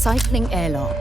Cycling airlock.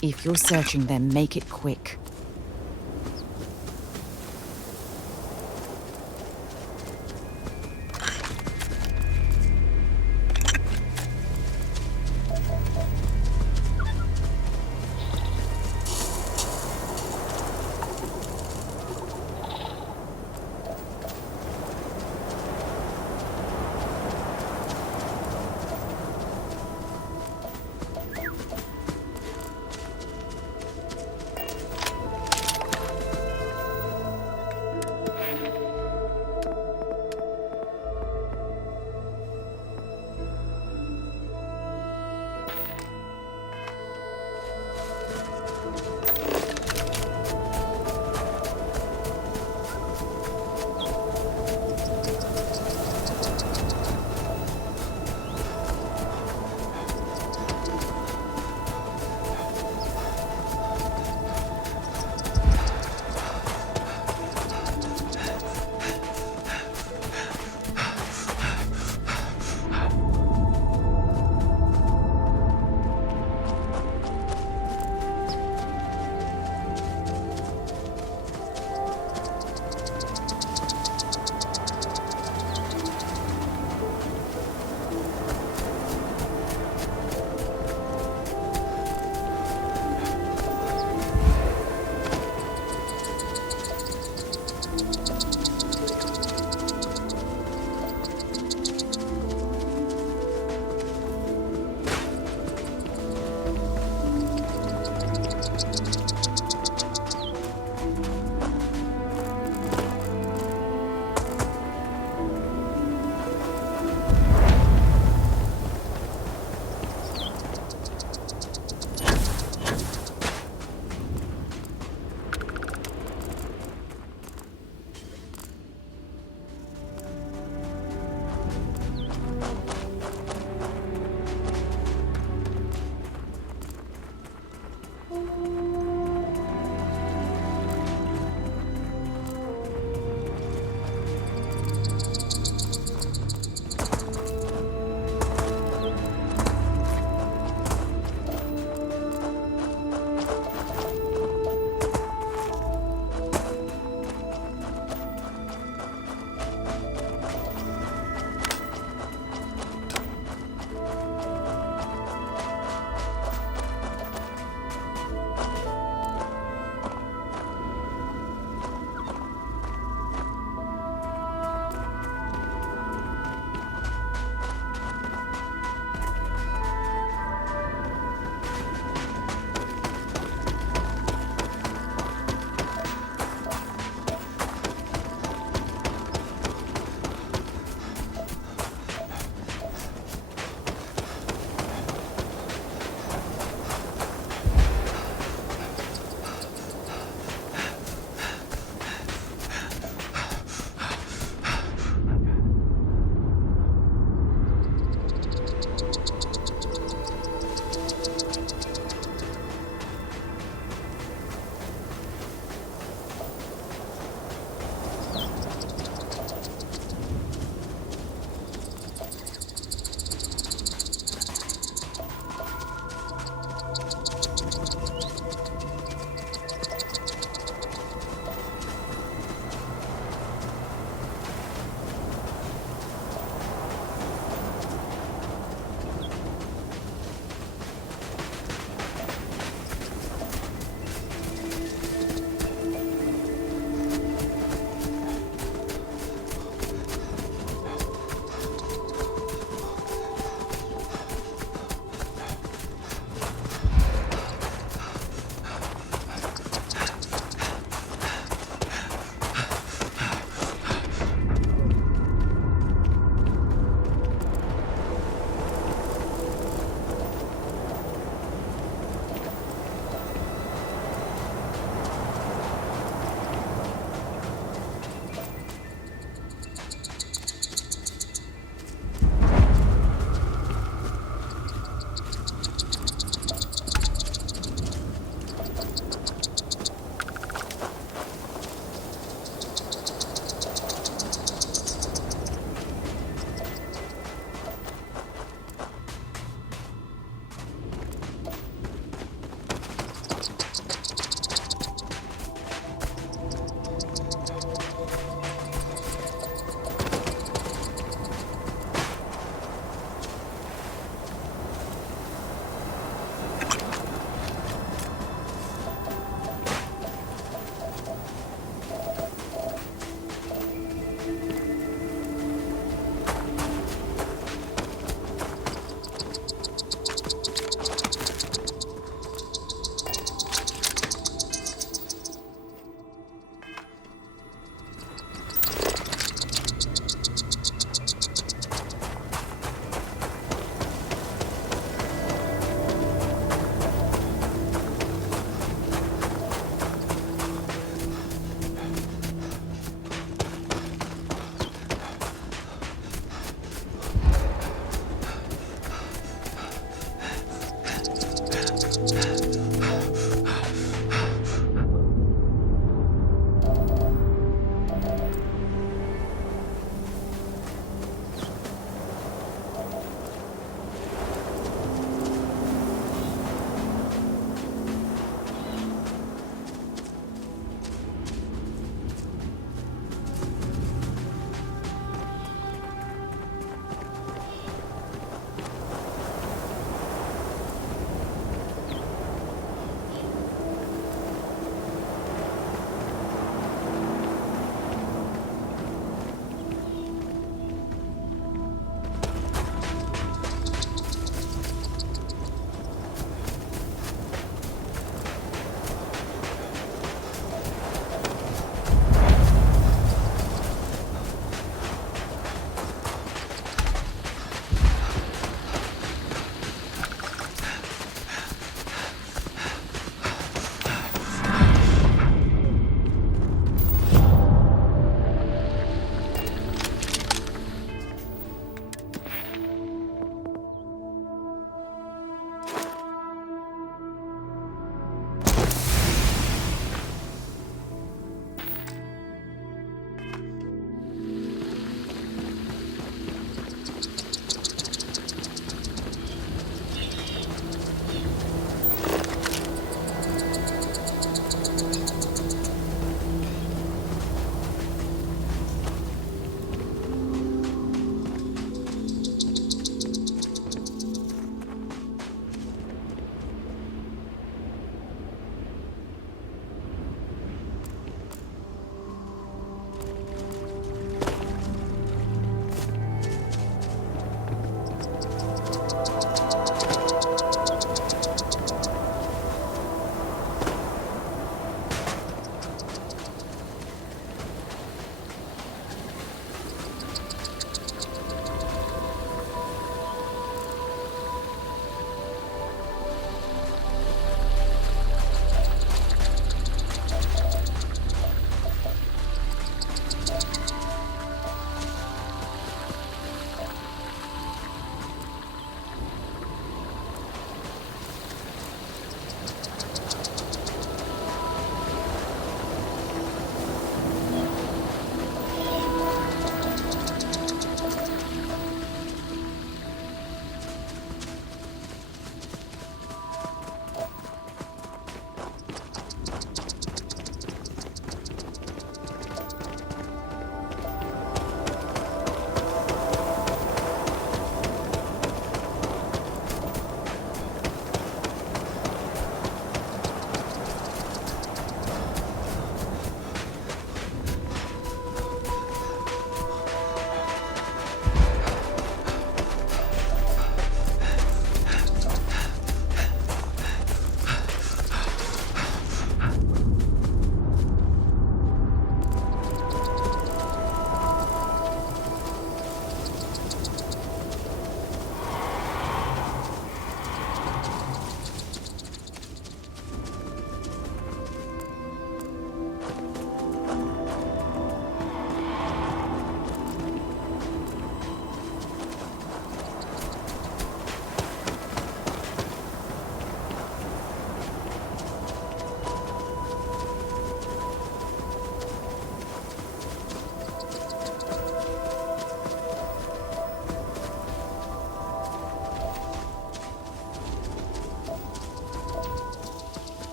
If you're searching them, make it quick.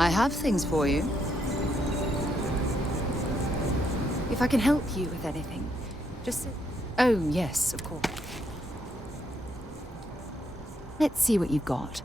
I have things for you. If I can help you with anything, just say... Oh, yes, of course. Let's see what you've got.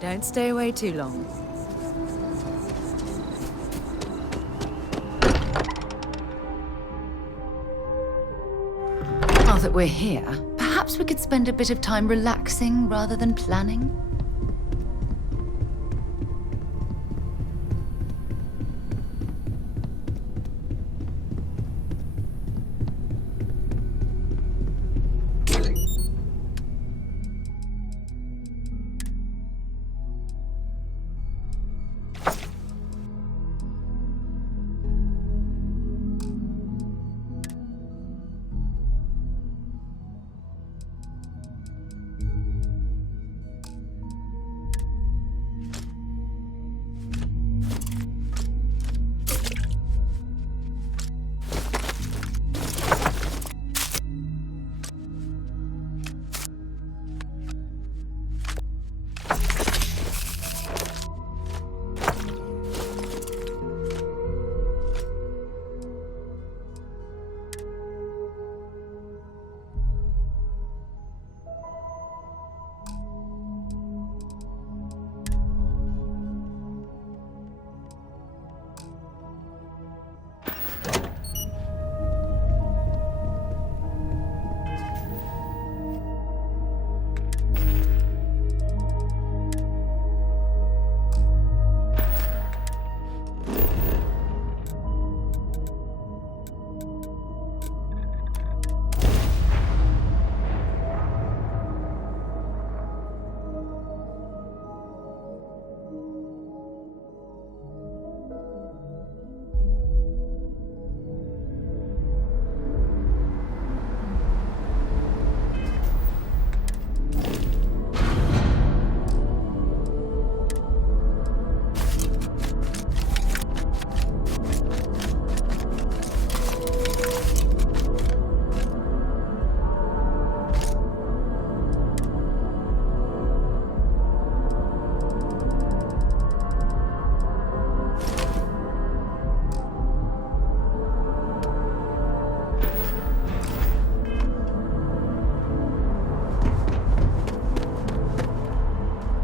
Don't stay away too long. Now that we're here, perhaps we could spend a bit of time relaxing rather than planning?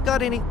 Got any?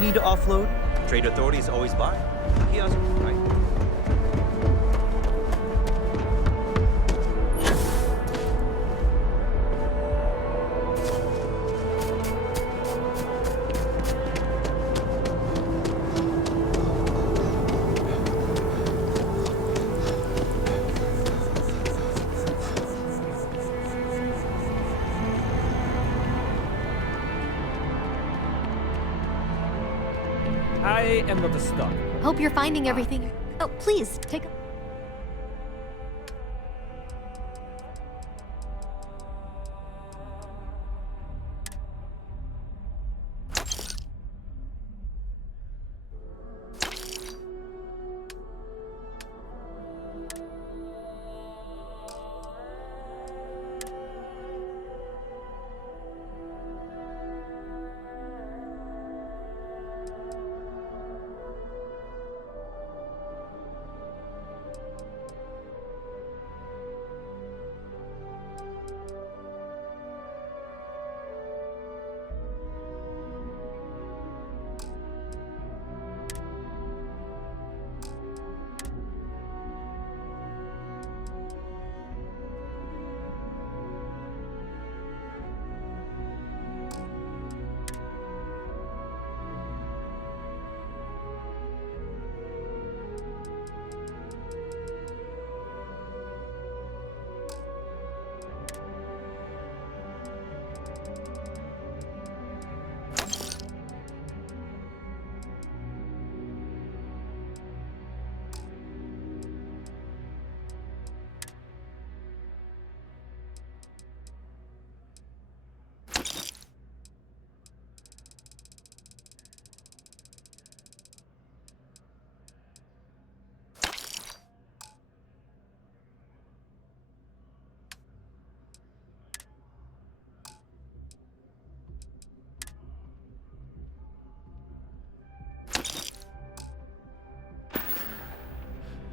Need to offload? Trade authorities always buy. Kiosk, right? I am not a star. Hope you're finding everything. Oh, please, take a...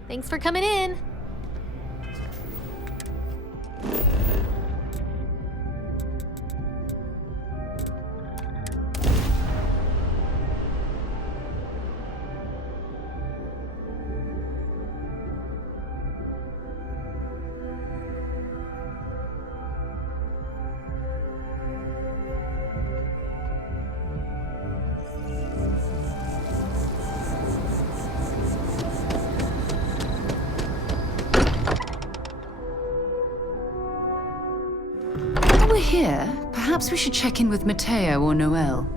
Thanks for coming in. While we're here, perhaps we should check in with Matteo or Noel.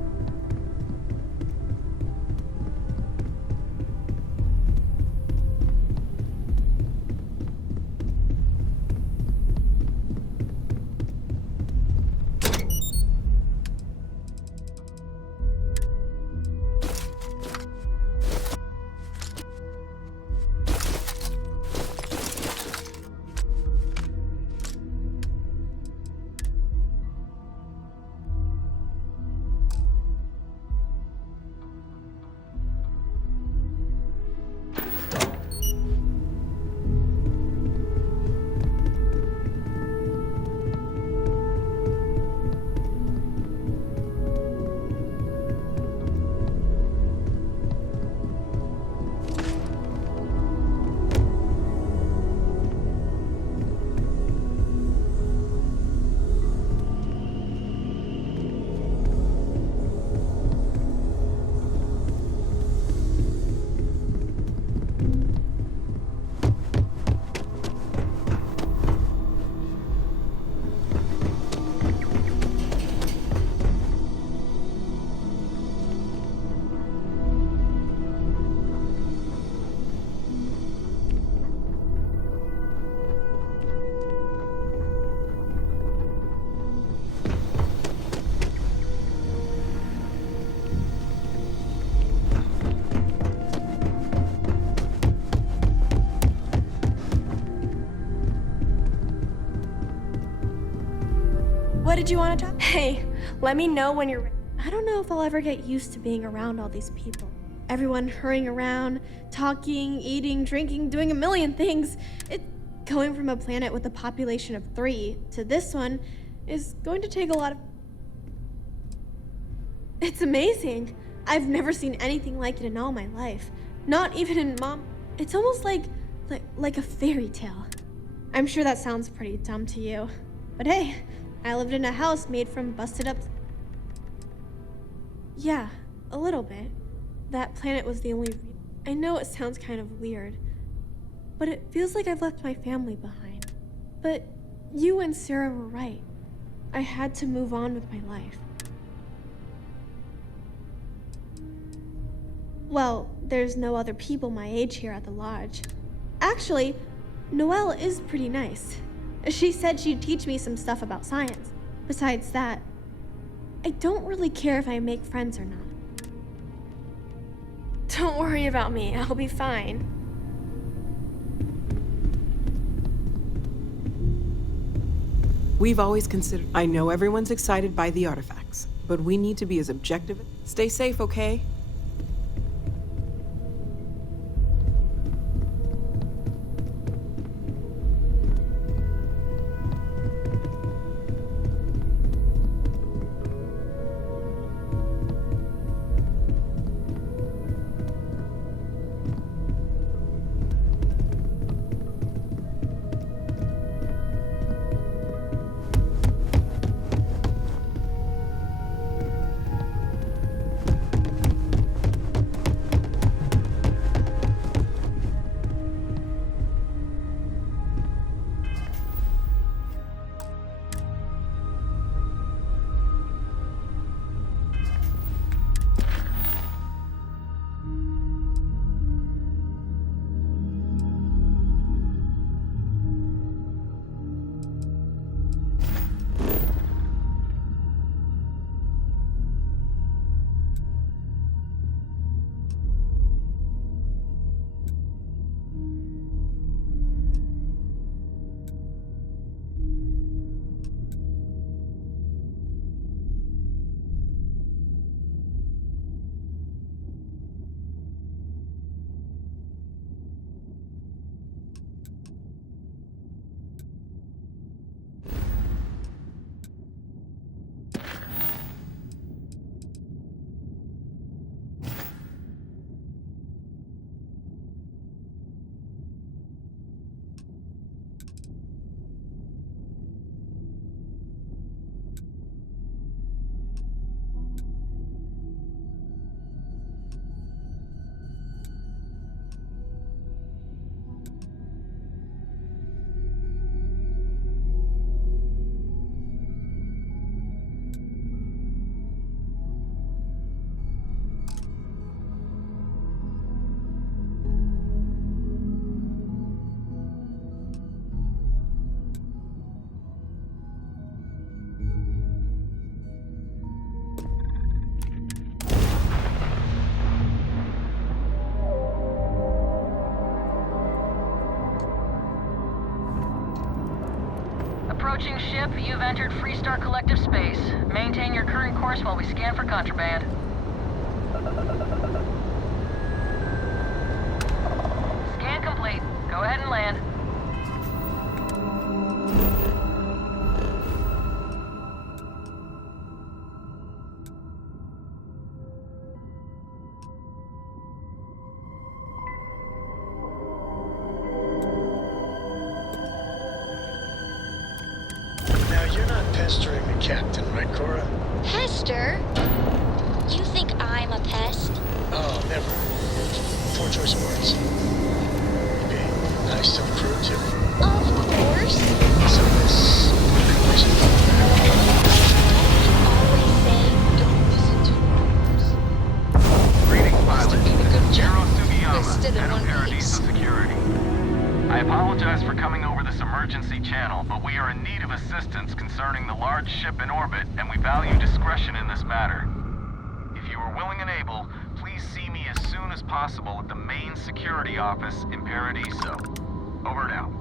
What did you want to talk? Hey, let me know when you're ready. I don't know if I'll ever get used to being around all these people. Everyone hurrying around, talking, eating, drinking, doing a million things. Going from a planet with a population of 3 to this one is going to take a lot of... It's amazing. I've never seen anything like it in all my life. Not even in Mom. It's almost like a fairy tale. I'm sure that sounds pretty dumb to you. But hey, I lived in a house made from busted up... Yeah, a little bit. That planet was the only... I know it sounds kind of weird, but it feels like I've left my family behind. But you and Sarah were right. I had to move on with my life. Well, there's no other people my age here at the lodge. Actually, Noelle is pretty nice. She said she'd teach me some stuff about science. Besides that, I don't really care if I make friends or not. Don't worry about me, I'll be fine. We've always considered... I know everyone's excited by the artifacts, but we need to be as objective... Stay safe, okay? approaching ship, you've entered Freestar Collective space. Maintain your current course while we scan for contraband. Scan complete. Go ahead and land. Now, you're not pestering the captain, right, Cora? Pester? You think I'm a pest? Oh, never. Poor choice of words. Be nice to the crew, too. Of course. So this conclusion Always say, don't listen to rumors. Greetings, pilot. Doing a good job. Sugiyama, We're still in head of one Paradiso piece. Security. I apologize for coming over this emergency channel, but we are in need of assistance concerning the large ship in orbit, and we value discretion in this matter. If you are willing and able, please see me as soon as possible at the main security office in Paradiso. Over and out.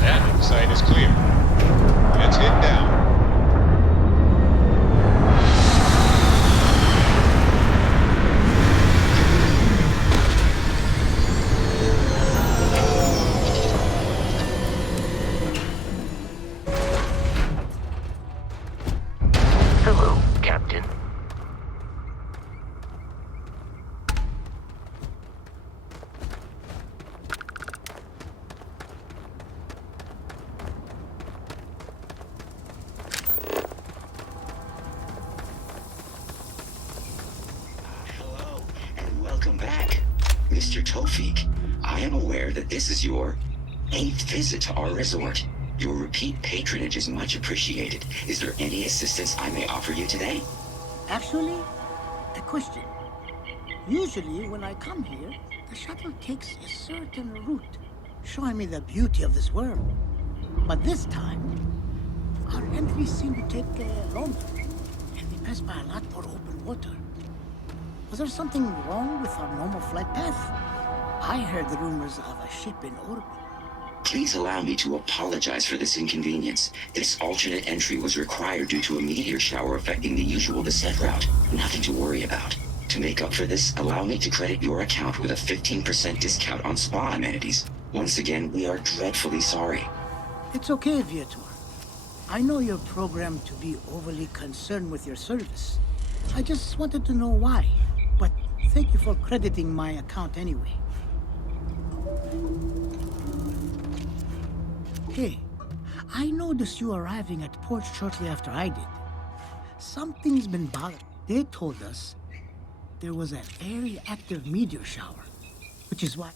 That side is clear. Let's head down. Hello, Captain. Hello, and welcome back. Mr. Tofik, I am aware that this is your 8th visit to our resort. Your repeat patronage is much appreciated. Is there any assistance I may offer you today? Actually, a question. Usually, when I come here, the shuttle takes a certain route, showing me the beauty of this world. But this time, our entries seem to take longer, and we pass by a lot more open water. Was there something wrong with our normal flight path? I heard the rumors of a ship in orbit. Please allow me to apologize for this inconvenience. This alternate entry was required due to a meteor shower affecting the usual descent route. Nothing to worry about. To make up for this, allow me to credit your account with a 15% discount on spa amenities. Once again, we are dreadfully sorry. It's okay, Viator. I know you're programmed to be overly concerned with your service. I just wanted to know why. But thank you for crediting my account anyway. Hey, I noticed you arriving at port shortly after I did. Something's been bothering. They told us there was a very active meteor shower, which is why...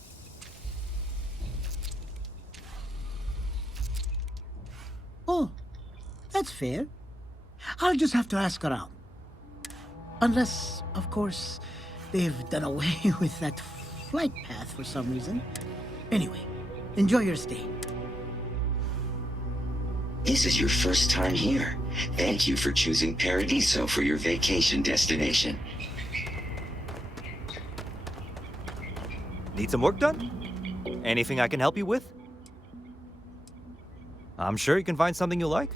Oh, that's fair. I'll just have to ask around. Unless, of course, they've done away with that flight path for some reason. Anyway, enjoy your stay. This is your first time here. Thank you for choosing Paradiso for your vacation destination. Need some work done? Anything I can help you with? I'm sure you can find something you like.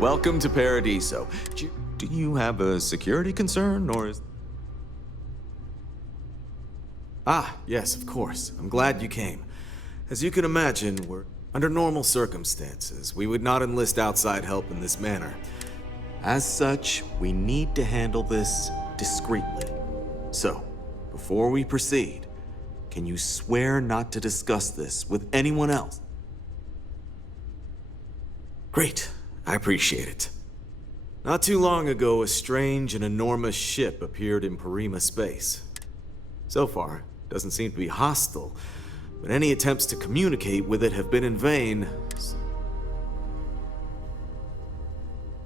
Welcome to Paradiso. Do you have a security concern, or is... Ah, yes, of course. I'm glad you came. As you can imagine, under normal circumstances, we would not enlist outside help in this manner. As such, we need to handle this discreetly. So, before we proceed, can you swear not to discuss this with anyone else? Great. I appreciate it. Not too long ago, a strange and enormous ship appeared in Parima space. So far, it doesn't seem to be hostile, but any attempts to communicate with it have been in vain.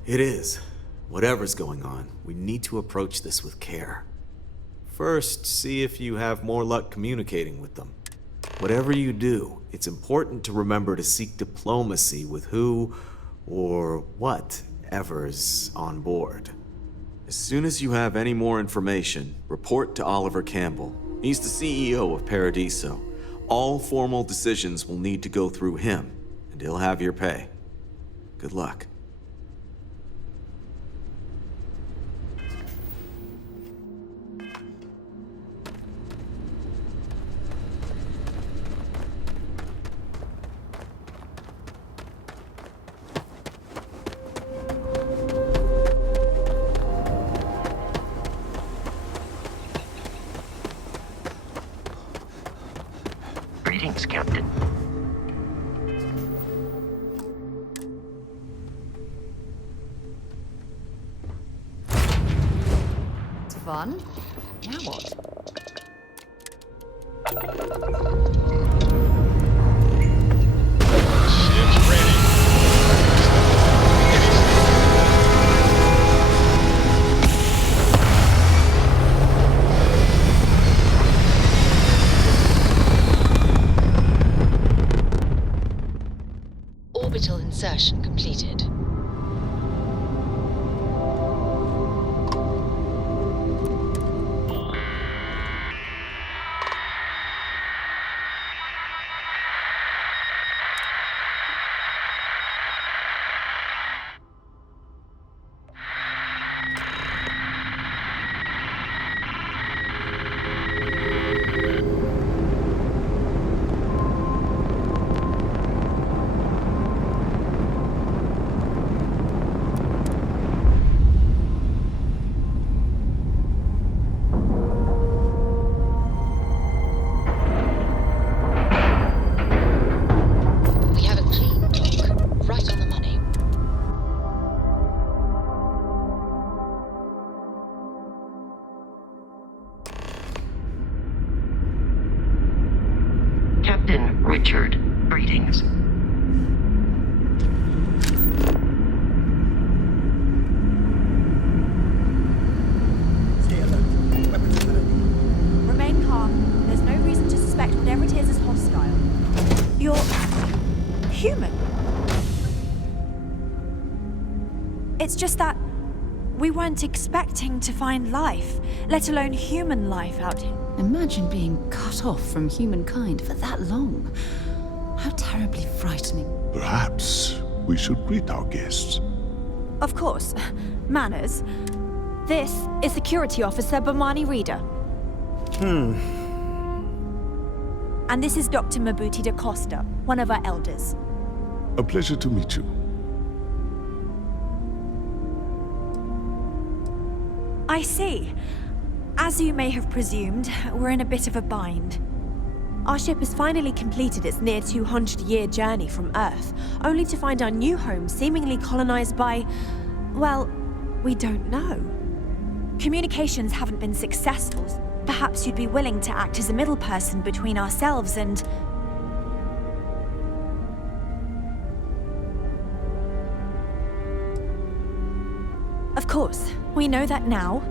It is. Whatever's going on, we need to approach this with care. First, see if you have more luck communicating with them. Whatever you do, it's important to remember to seek diplomacy with who or whatever's on board. As soon as you have any more information, report to Oliver Campbell. He's the CEO of Paradiso. All formal decisions will need to go through him, and he'll have your pay. Good luck. Greetings, Captain. It's fun. Now what? Ship's ready. Orbital insertion completed. Captain Richard, greetings. Stay alert. Weapons at the ready. Remain calm. There's no reason to suspect whatever it is hostile. You're human. It's just that we weren't expecting to find life, let alone human life out here. Imagine being cut off from humankind for that long. How terribly frightening. Perhaps we should greet our guests. Of course. Manners. This is Security Officer Bomani Reader. And this is Dr. Mabuti da Costa, one of our elders. A pleasure to meet you. I see. As you may have presumed, we're in a bit of a bind. Our ship has finally completed its near 200-year journey from Earth, only to find our new home seemingly colonized by, well, we don't know. Communications haven't been successful. Perhaps you'd be willing to act as a middle person between ourselves and... Of course, we know that now.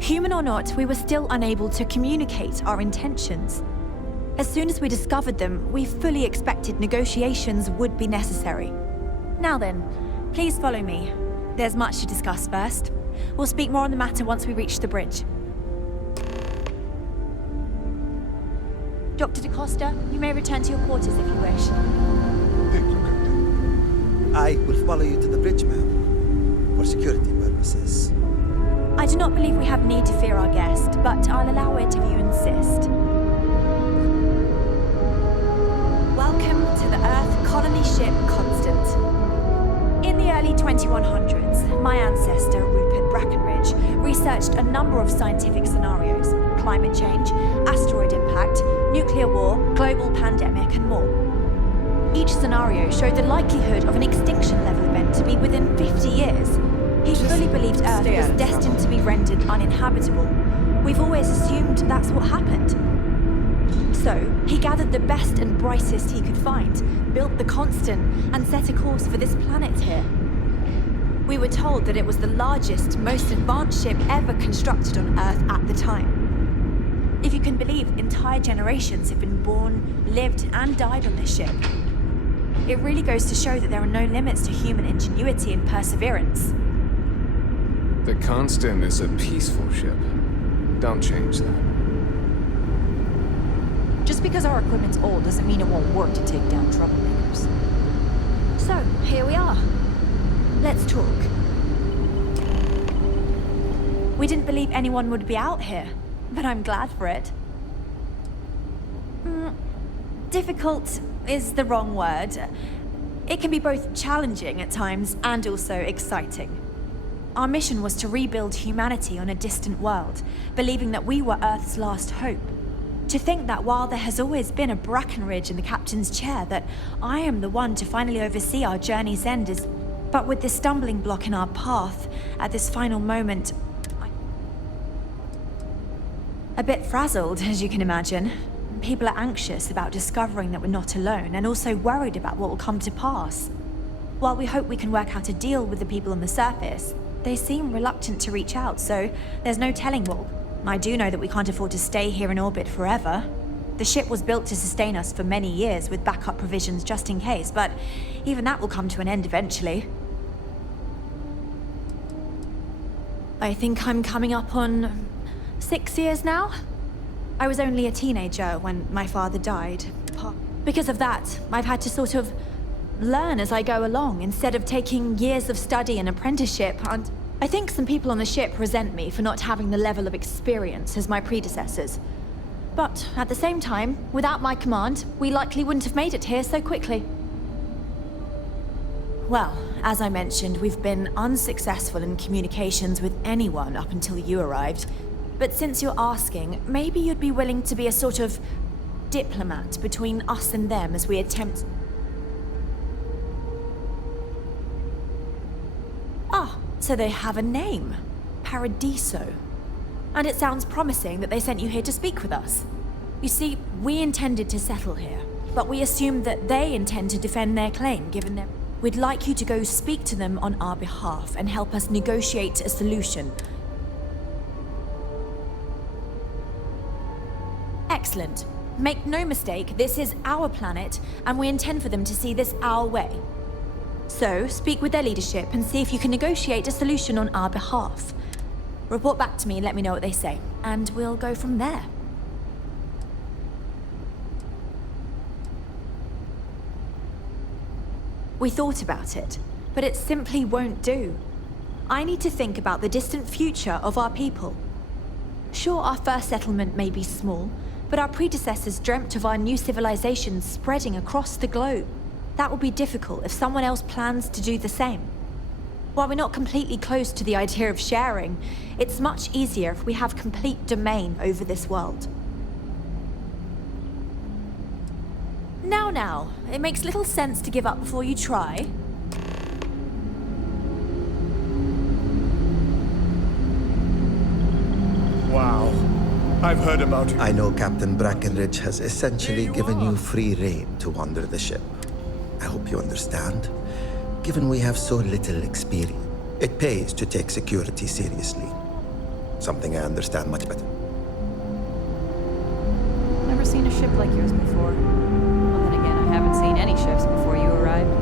Human or not, we were still unable to communicate our intentions. As soon as we discovered them, we fully expected negotiations would be necessary. Now then, please follow me. There's much to discuss first. We'll speak more on the matter once we reach the bridge. Dr. da Costa, you may return to your quarters if you wish. Thank you, Captain. I will follow you to the bridge, ma'am. security purposes. I do not believe we have need to fear our guest, but I'll allow it if you insist. Welcome to the Earth colony ship Constant. In the early 2100s, my ancestor, Rupert Brackenridge, researched a number of scientific scenarios: climate change, asteroid impact, nuclear war, global pandemic, and more. Each scenario showed the likelihood of an extinction-level event to be within 50 years. He fully believed Earth was destined to be rendered uninhabitable. We've always assumed that's what happened. So, he gathered the best and brightest he could find, built the Constant, and set a course for this planet here. We were told that it was the largest, most advanced ship ever constructed on Earth at the time. If you can believe, entire generations have been born, lived, and died on this ship. It really goes to show that there are no limits to human ingenuity and perseverance. The Constant is a peaceful ship. Don't change that. Just because our equipment's old doesn't mean it won't work to take down troublemakers. So, here we are. Let's talk. We didn't believe anyone would be out here, but I'm glad for it. Difficult is the wrong word. It can be both challenging at times and also exciting. Our mission was to rebuild humanity on a distant world, believing that we were Earth's last hope. To think that while there has always been a Brackenridge in the captain's chair, that I am the one to finally oversee our journey's end is... But with this stumbling block in our path, at this final moment, I'm a bit frazzled, as you can imagine. People are anxious about discovering that we're not alone, and also worried about what will come to pass. While we hope we can work out a deal with the people on the surface, they seem reluctant to reach out, so there's no telling what... I do know that we can't afford to stay here in orbit forever. The ship was built to sustain us for many years with backup provisions just in case, but even that will come to an end eventually. I think I'm coming up on 6 years now. I was only a teenager when my father died. Because of that, I've had to sort of learn as I go along instead of taking years of study and apprenticeship, and I think some people on the ship resent me for not having the level of experience as my predecessors. But at the same time, without my command, we likely wouldn't have made it here so quickly. Well, as I mentioned, we've been unsuccessful in communications with anyone up until you arrived. But since you're asking, maybe you'd be willing to be a sort of diplomat between us and them as we attempt... Ah, so they have a name. Paradiso. And it sounds promising that they sent you here to speak with us. You see, we intended to settle here, but we assumed that they intend to defend their claim, given their... We'd like you to go speak to them on our behalf and help us negotiate a solution. Excellent. Make no mistake, this is our planet, and we intend for them to see this our way. So, speak with their leadership and see if you can negotiate a solution on our behalf. Report back to me and let me know what they say, and we'll go from there. We thought about it, but it simply won't do. I need to think about the distant future of our people. Sure, our first settlement may be small, but our predecessors dreamt of our new civilization spreading across the globe. That will be difficult if someone else plans to do the same. While we're not completely close to the idea of sharing, it's much easier if we have complete domain over this world. Now, it makes little sense to give up before you try. Wow. I've heard about you. I know Captain Brackenridge has essentially given you free rein to wander the ship. I hope you understand. Given we have so little experience, it pays to take security seriously. Something I understand much better. Never seen a ship like yours before. Well, then again, I haven't seen any ships before you arrived.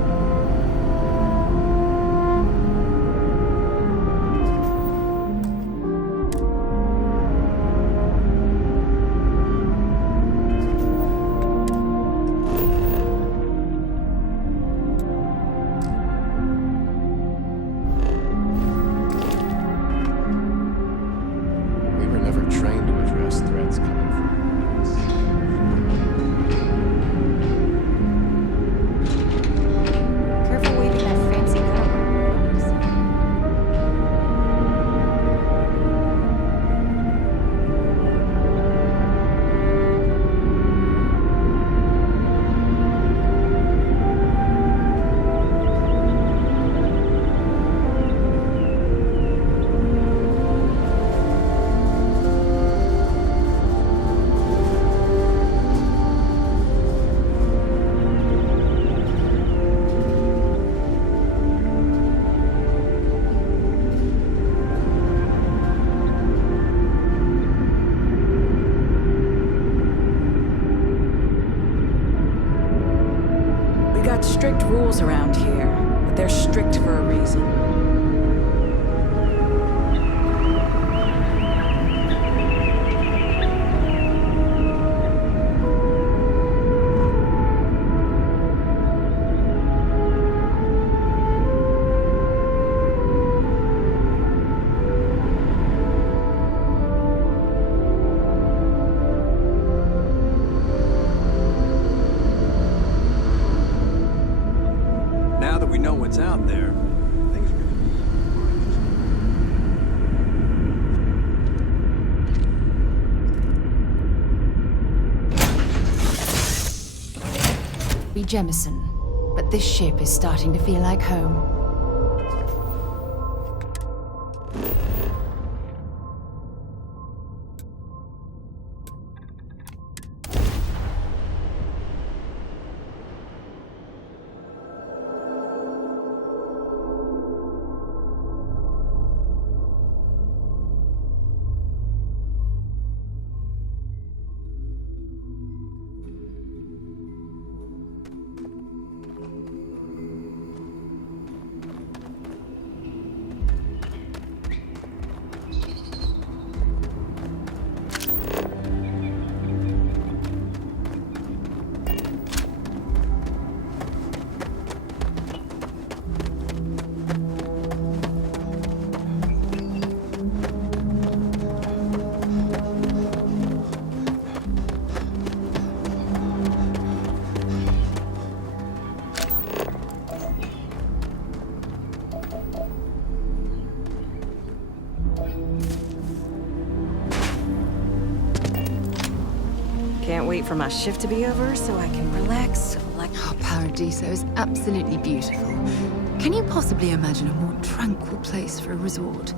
rules around here, but they're strict for a reason. Now that we know what's out there, things are Be Jemison, but this ship is starting to feel like home. Can't wait for my shift to be over so I can relax like... Oh, Paradiso is absolutely beautiful. Can you possibly imagine a more tranquil place for a resort?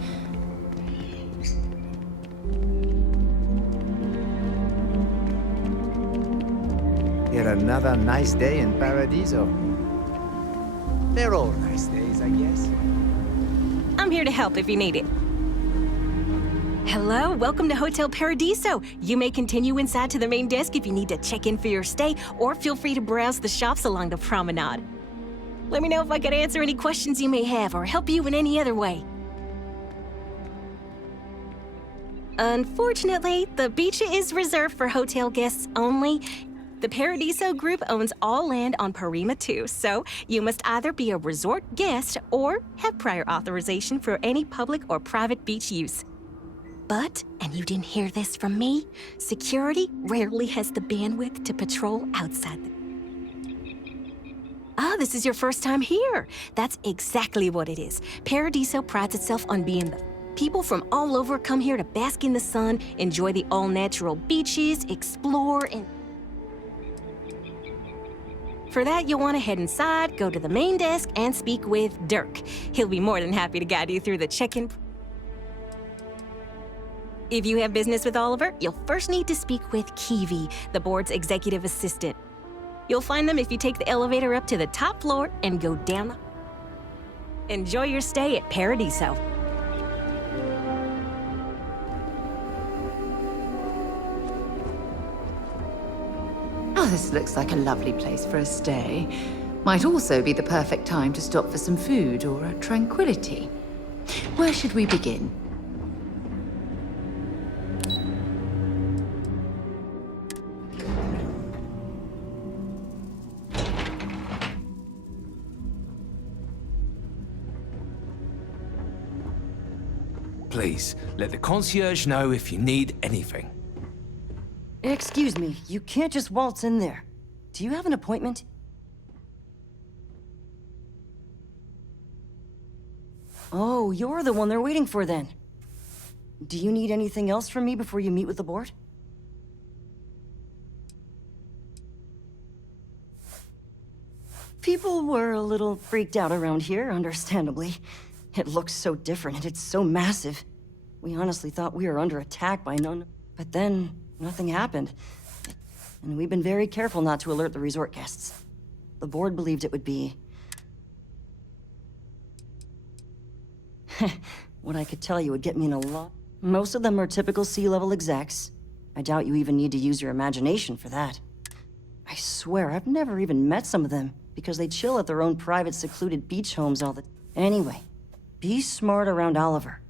Yet another nice day in Paradiso. They're all nice days, I guess. I'm here to help if you need it. Hello, welcome to Hotel Paradiso. You may continue inside to the main desk if you need to check in for your stay, or feel free to browse the shops along the promenade. Let me know if I can answer any questions you may have or help you in any other way. Unfortunately, the beach is reserved for hotel guests only. The Paradiso Group owns all land on Parima 2, so you must either be a resort guest or have prior authorization for any public or private beach use. But, and you didn't hear this from me, security rarely has the bandwidth to patrol outside the... Ah, this is your first time here. That's exactly what it is. Paradiso prides itself on being the... People from all over come here to bask in the sun, enjoy the all-natural beaches, explore, and... For that, you'll want to head inside, go to the main desk, and speak with Dirk. He'll be more than happy to guide you through the check-in... If you have business with Oliver, you'll first need to speak with Kiwi, the board's executive assistant. You'll find them if you take the elevator up to the top floor and go down the... Enjoy your stay at Paradiso. Oh, this looks like a lovely place for a stay. Might also be the perfect time to stop for some food or a tranquility. Where should we begin? Please, let the concierge know if you need anything. Excuse me, you can't just waltz in there. Do you have an appointment? Oh, you're the one they're waiting for then. Do you need anything else from me before you meet with the board? People were a little freaked out around here, understandably. It looks so different and it's so massive. We honestly thought we were under attack by none. But then, nothing happened. And we've been very careful not to alert the resort guests. The board believed it would be... what I could tell you would get me in a lot. Most of them are typical C-level execs. I doubt you even need to use your imagination for that. I swear, I've never even met some of them. because they chill at their own private secluded beach homes all the... Anyway, be smart around Oliver.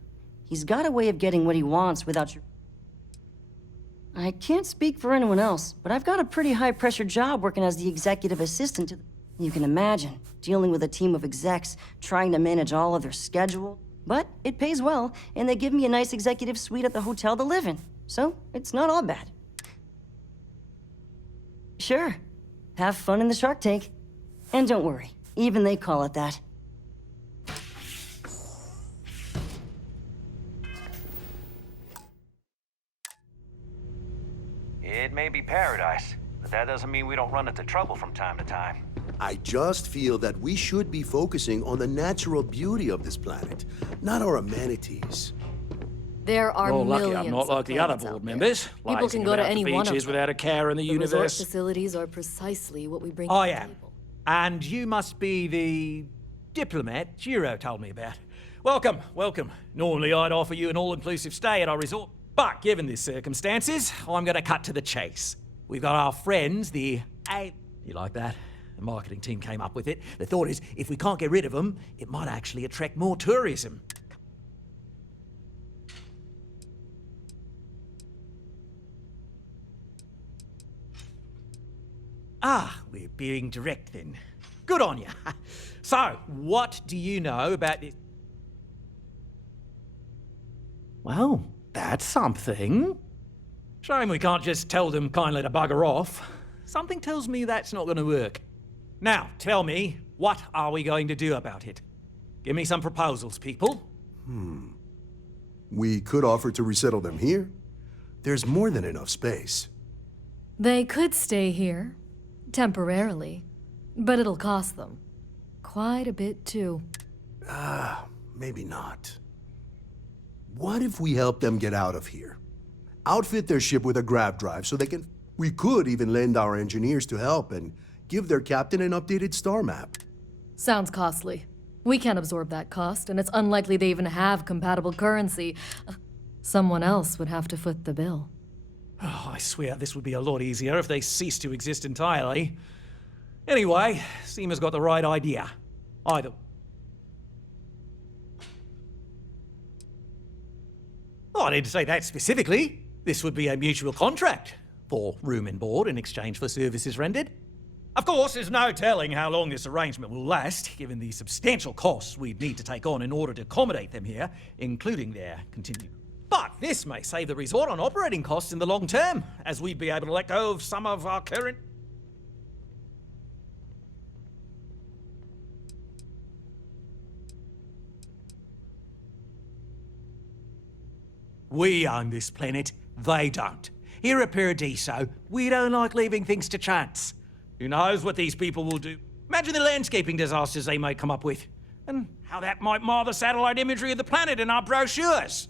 He's got a way of getting what he wants without your... I can't speak for anyone else, but I've got a pretty high-pressure job working as the executive assistant to the... You can imagine, dealing with a team of execs, trying to manage all of their schedule. But it pays well, and they give me a nice executive suite at the hotel to live in. So, it's not all bad. Sure. Have fun in the shark tank. And don't worry, even they call it that. It may be paradise, but that doesn't mean we don't run into trouble from time to time. I just feel that we should be focusing on the natural beauty of this planet, not our amenities. There are Well, millions lucky I'm not like of the other planets board out there. members. People lazing can go to about any the one of beaches them. without a care in the Resort universe. facilities are precisely what we bring. I to the am. table. And you must be the diplomat Giro told me about. Welcome, welcome. Normally I'd offer you an all-inclusive stay at our resort, but given the circumstances, I'm going to cut to the chase. We've got our friends, the You like that? The marketing team came up with it. The thought is, if we can't get rid of them, it might actually attract more tourism. Ah, we're being direct then. Good on you. So, what do you know about this? Well, that's something. Shame we can't just tell them kindly to bugger off. Something tells me that's not going to work. Now, tell me, what are we going to do about it? Give me some proposals, people. We could offer to resettle them here. There's more than enough space. They could stay here, temporarily, but it'll cost them quite a bit too. Maybe not. What if we help them get out of here? Outfit their ship with a grav drive so they can... We could even lend our engineers to help and give their captain an updated star map. Sounds costly. We can't absorb that cost, and it's unlikely they even have compatible currency. Someone else would have to foot the bill. Oh, I swear this would be a lot easier if they ceased to exist entirely. Anyway, Seema's got the right idea. Either... Oh, I didn't say that specifically. This would be a mutual contract for room and board in exchange for services rendered. Of course, there's no telling how long this arrangement will last, given the substantial costs we'd need to take on in order to accommodate them here, including their continued. But this may save the resort on operating costs in the long term, as we'd be able to let go of some of our current... We own this planet, they don't. Here at Paradiso, we don't like leaving things to chance. Who knows what these people will do? Imagine the landscaping disasters they may come up with, and how that might mar the satellite imagery of the planet in our brochures.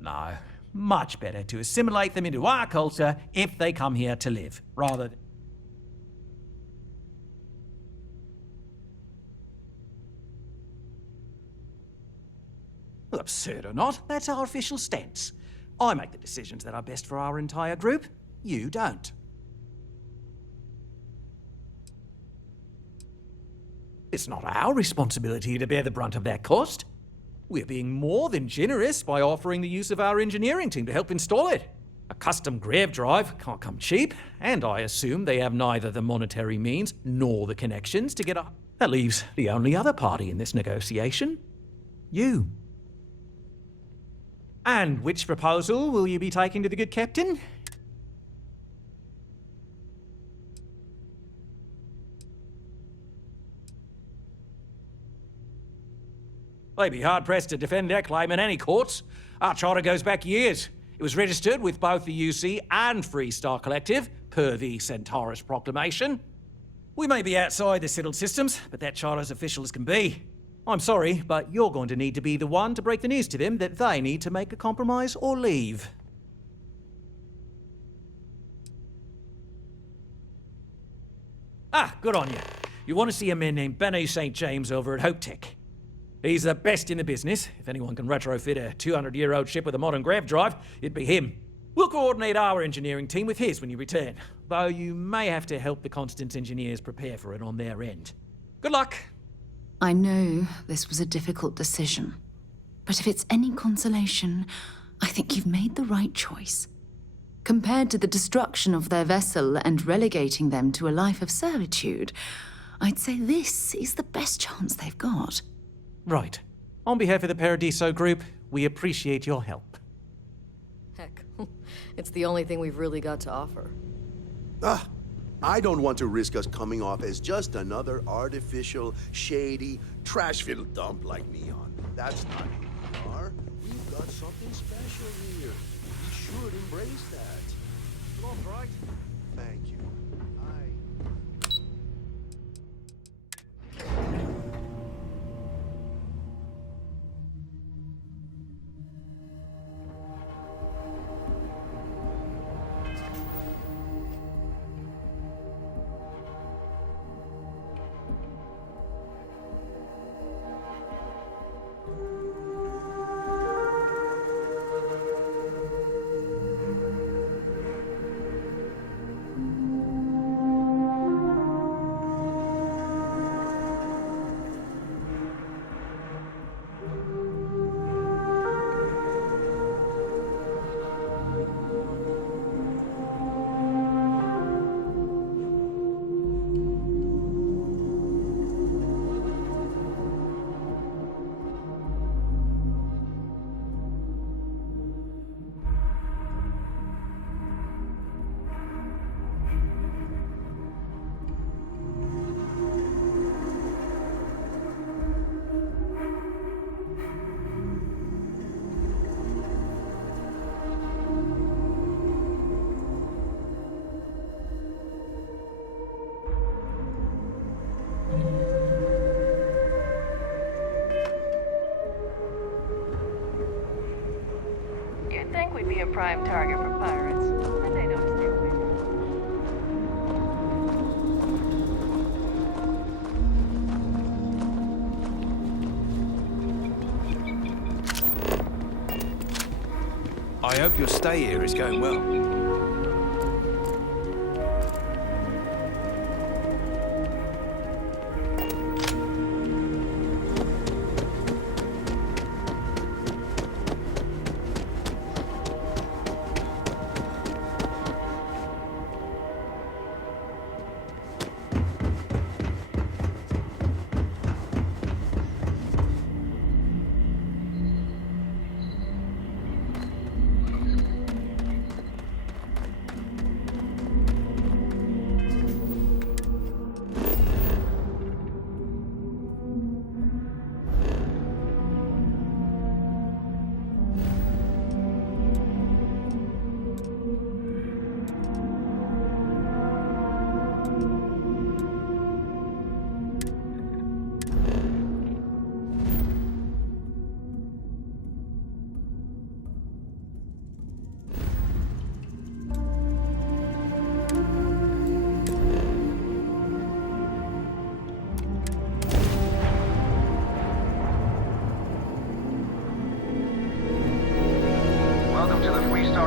No, much better to assimilate them into our culture if they come here to live, rather than... Well, absurd or not, that's our official stance. I make the decisions that are best for our entire group. You don't. It's not our responsibility to bear the brunt of that cost. We're being more than generous by offering the use of our engineering team to help install it. A custom grav drive can't come cheap, and I assume they have neither the monetary means nor the connections to get up. That leaves the only other party in this negotiation. You. And which proposal will you be taking to the good captain? They'd be hard-pressed to defend their claim in any courts. Our charter goes back years. It was registered with both the UC and Free Star Collective, per the Centaurus Proclamation. We may be outside the settled systems, but that charter's official as can be. I'm sorry, but you're going to need to be the one to break the news to them that they need to make a compromise or leave. Ah, good on you. You want to see a man named Benny St. James over at Hope Tech. He's the best in the business. If anyone can retrofit a 200-year-old ship with a modern grav drive, it'd be him. We'll coordinate our engineering team with his when you return, though you may have to help the Constance engineers prepare for it on their end. Good luck. I know this was a difficult decision, but if it's any consolation, I think you've made the right choice. Compared to the destruction of their vessel and relegating them to a life of servitude, I'd say this is the best chance they've got. Right. On behalf of the Paradiso Group, we appreciate your help. Heck, it's the only thing we've really got to offer. I don't want to risk us coming off as just another artificial, shady, trash-filled dump like Neon. That's not who we are. We've got something special here. We should embrace that. Look, right? Thank you. You'd think we'd be a prime target for pirates, but they don't stay away. I hope your stay here is going well.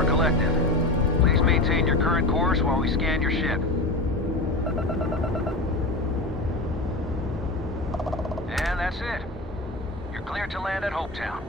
Collective. Please maintain your current course while we scan your ship. And that's it. You're cleared to land at Hopetown.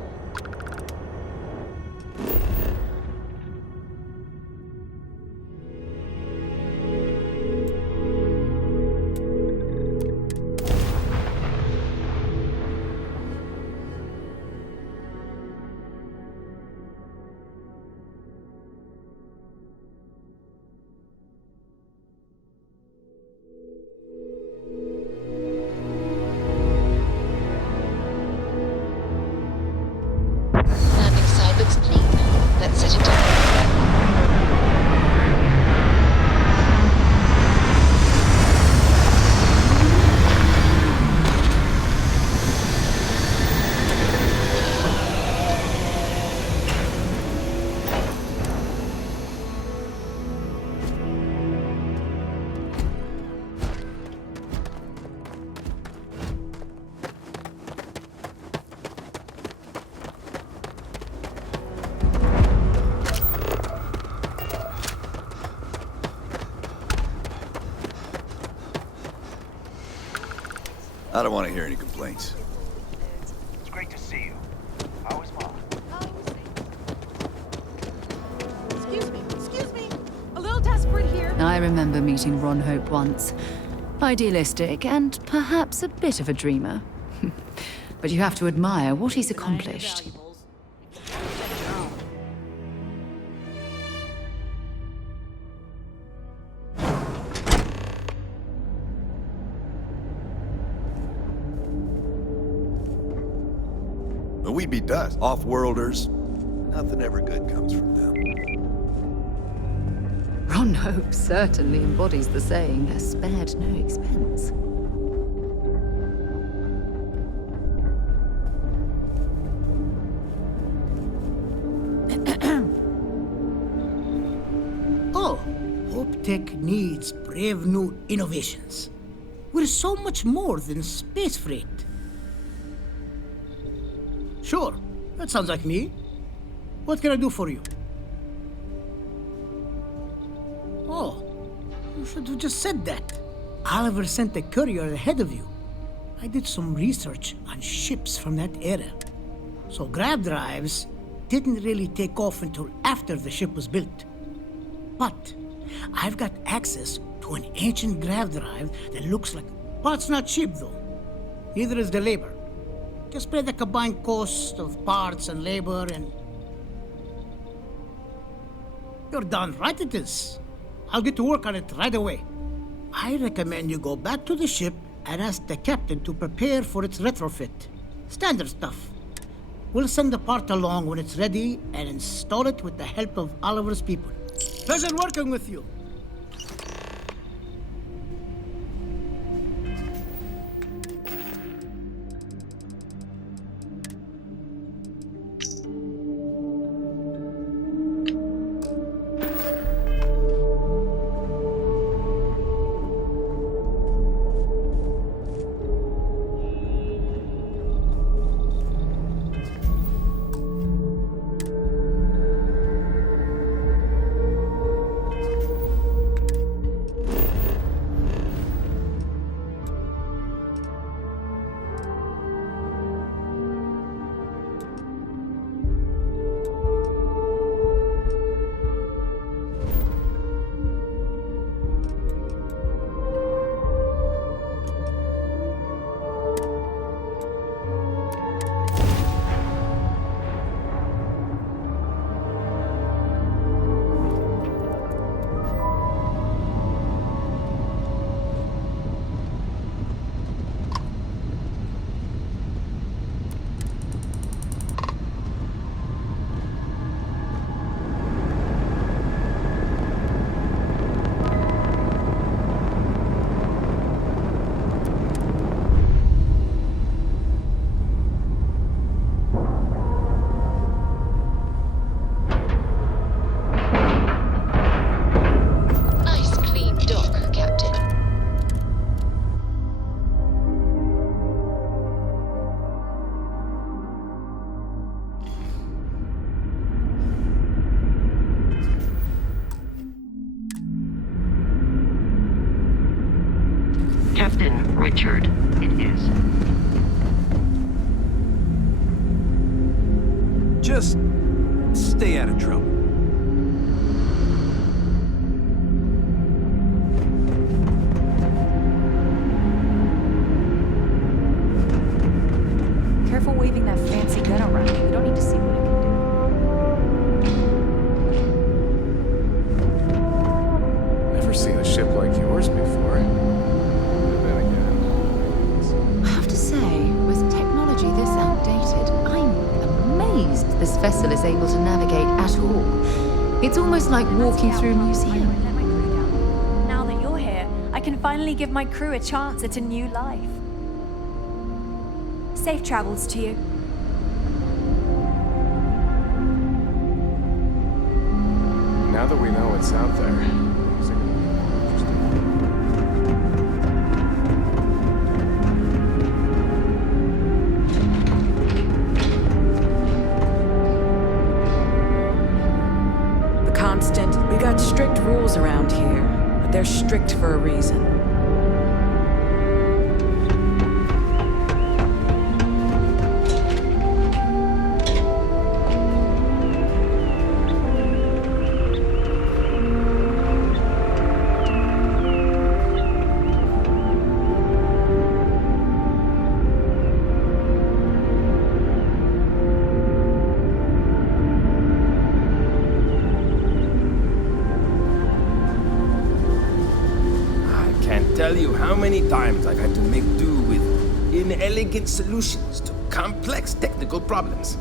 I don't want to hear any complaints. It's great to see you. How is Mom? Excuse me. A little desperate here. I remember meeting Ron Hope once. Idealistic and perhaps a bit of a dreamer. But you have to admire what he's accomplished. But we'd be dust. Off-worlders. Nothing ever good comes from them. Ron Hope certainly embodies the saying, spared no expense. Oh, Hope Tech needs brave new innovations. We're so much more than space freight. Sure, that sounds like me. What can I do for you? Oh, you should have just said that. Oliver sent a courier ahead of you. I did some research on ships from that era. So grav drives didn't really take off until after the ship was built. But I've got access to an ancient grav drive that looks like... Well, it's not cheap, though. Neither is the labor. Just pay the combined cost of parts and labor and... You're darn right it is. I'll get to work on it right away. I recommend you go back to the ship and ask the captain to prepare for its retrofit. Standard stuff. We'll send the part along when it's ready and install it with the help of Oliver's people. Pleasure working with you. Captain Richard, it is. Just stay out of trouble. Careful waving that fancy gun around. We don't need to see what it can do. Never seen a ship like yours before. Then again, I have to say, with technology this outdated, I'm amazed this vessel is able to navigate at all. It's almost like walking through a museum. Now that you're here, I can finally give my crew a chance at a new life. Safe travels to you. now that we know what's out there, things are gonna be The Constant, we got strict rules around here, but they're strict for a reason. many times I've had to make do with inelegant solutions to complex technical problems.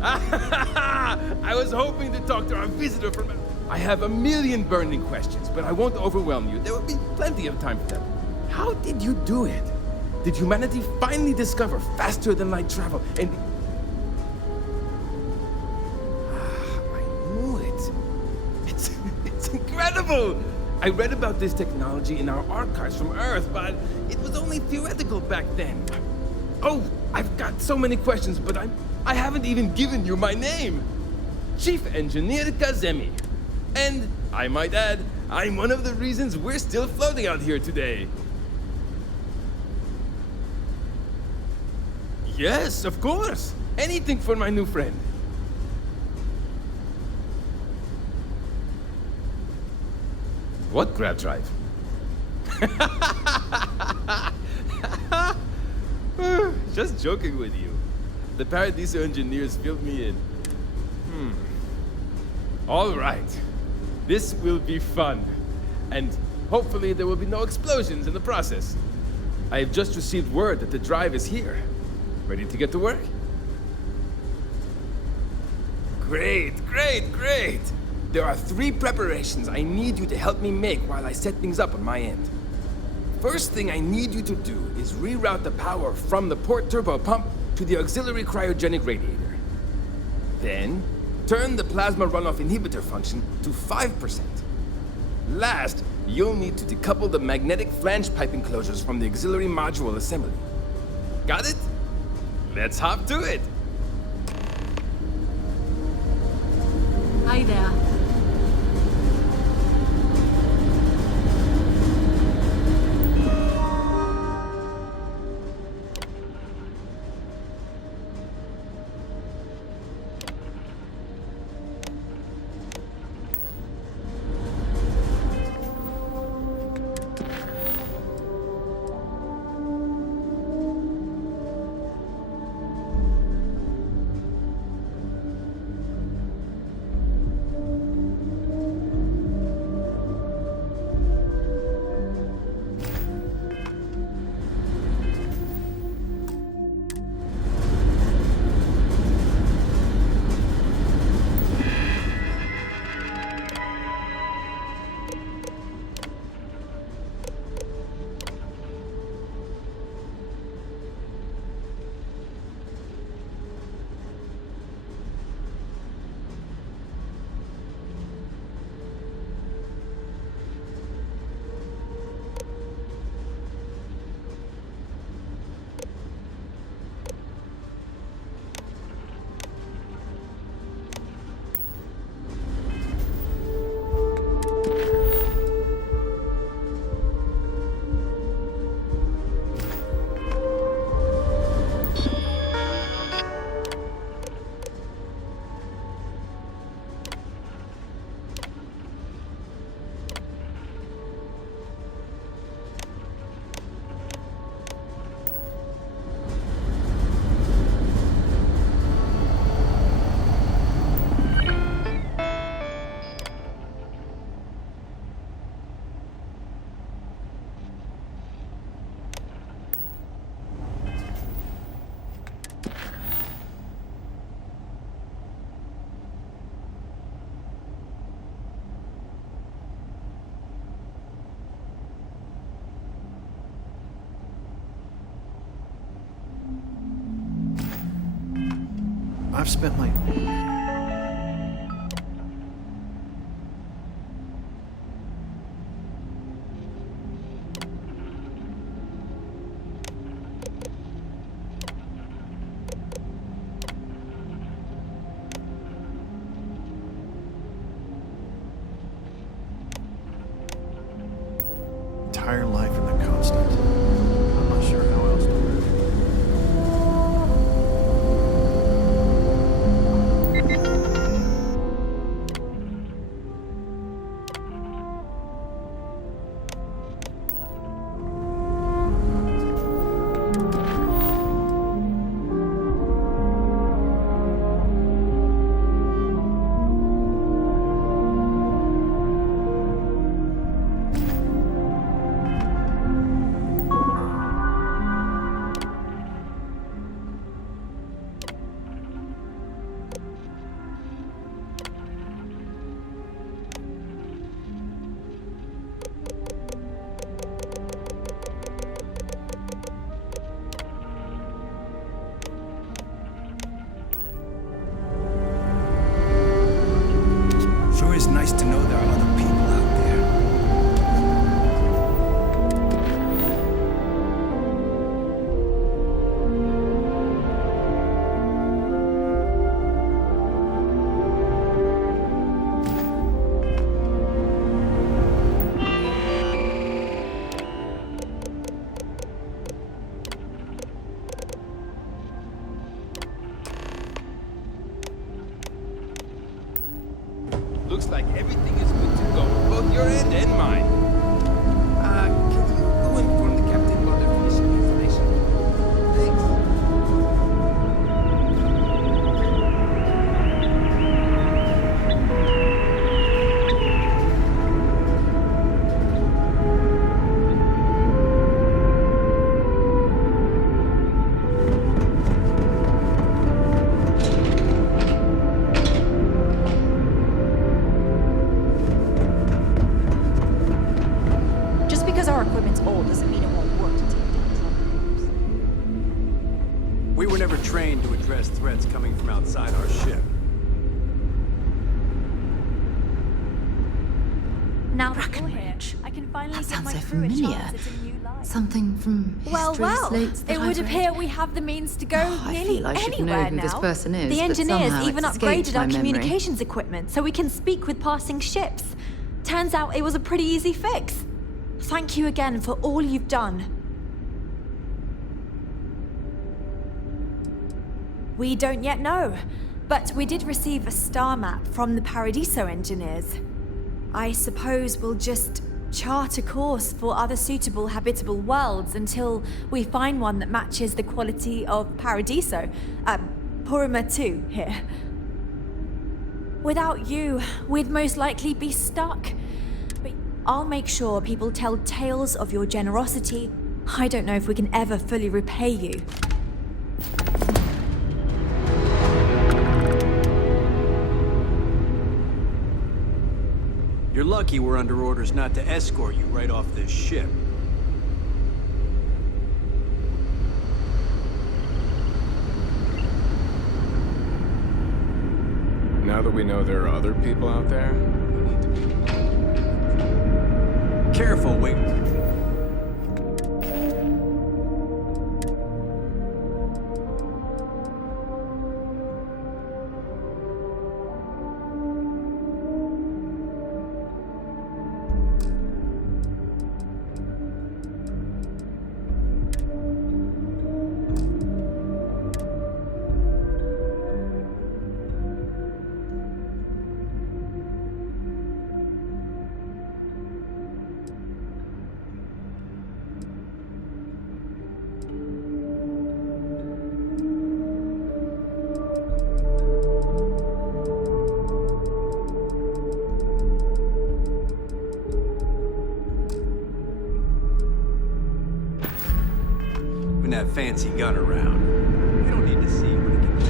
I was hoping to talk to our visitor from... I have a million burning questions, but I won't overwhelm you. There will be plenty of time for them. How did you do it? Did humanity finally discover faster than light travel and... I knew it. It's incredible! I read about this technology in our archives from Earth, but it was only theoretical back then. Oh, I've got so many questions, but I haven't even given you my name. Chief Engineer Kazemi. And, I might add, I'm one of the reasons we're still floating out here today. Yes, of course. Anything for my new friend. What grab drive? Just joking with you. The Paradiso engineers filled me in. All right. This will be fun. And hopefully there will be no explosions in the process. I have just received word that the drive is here. Ready to get to work? Great, great, great! There are 3 preparations I need you to help me make while I set things up on my end. First thing I need you to do is reroute the power from the port turbo pump to the auxiliary cryogenic radiator. Then, turn the plasma runoff inhibitor function to 5%. Last, you'll need to decouple the magnetic flange pipe enclosures from the auxiliary module assembly. Got it? Let's hop to it! Hi there. I've spent my... entire life in the constant. I'm not sure how else to live. Looks like everything is good to go, both your end and mine. Can you go inform the captain while they're finishing the installation? Thanks. Just because our equipment's old doesn't mean it won't work to take down trouble. We were never trained to address threats coming from outside our ship. Now that you're here, I can finally give my so crew a familiar. chance at a new life. Something from history slates that it I've would read. appear we have the means to go I nearly feel I should know anywhere who now. this person is, the but engineers somehow even it's escaped upgraded my our memory. communications equipment so we can speak with passing ships. Turns out it was a pretty easy fix. Thank you again for all you've done. We don't yet know, but we did receive a star map from the Paradiso engineers. I suppose we'll just chart a course for other suitable habitable worlds until we find one that matches the quality of Paradiso. Purima 2 here. Without you, we'd most likely be stuck. But I'll make sure people tell tales of your generosity. I don't know if we can ever fully repay you. You're lucky we're under orders not to escort you right off this ship. Now that we know there are other people out there, we need to be... Careful, wait. That fancy gun around. We don't need to see what it can.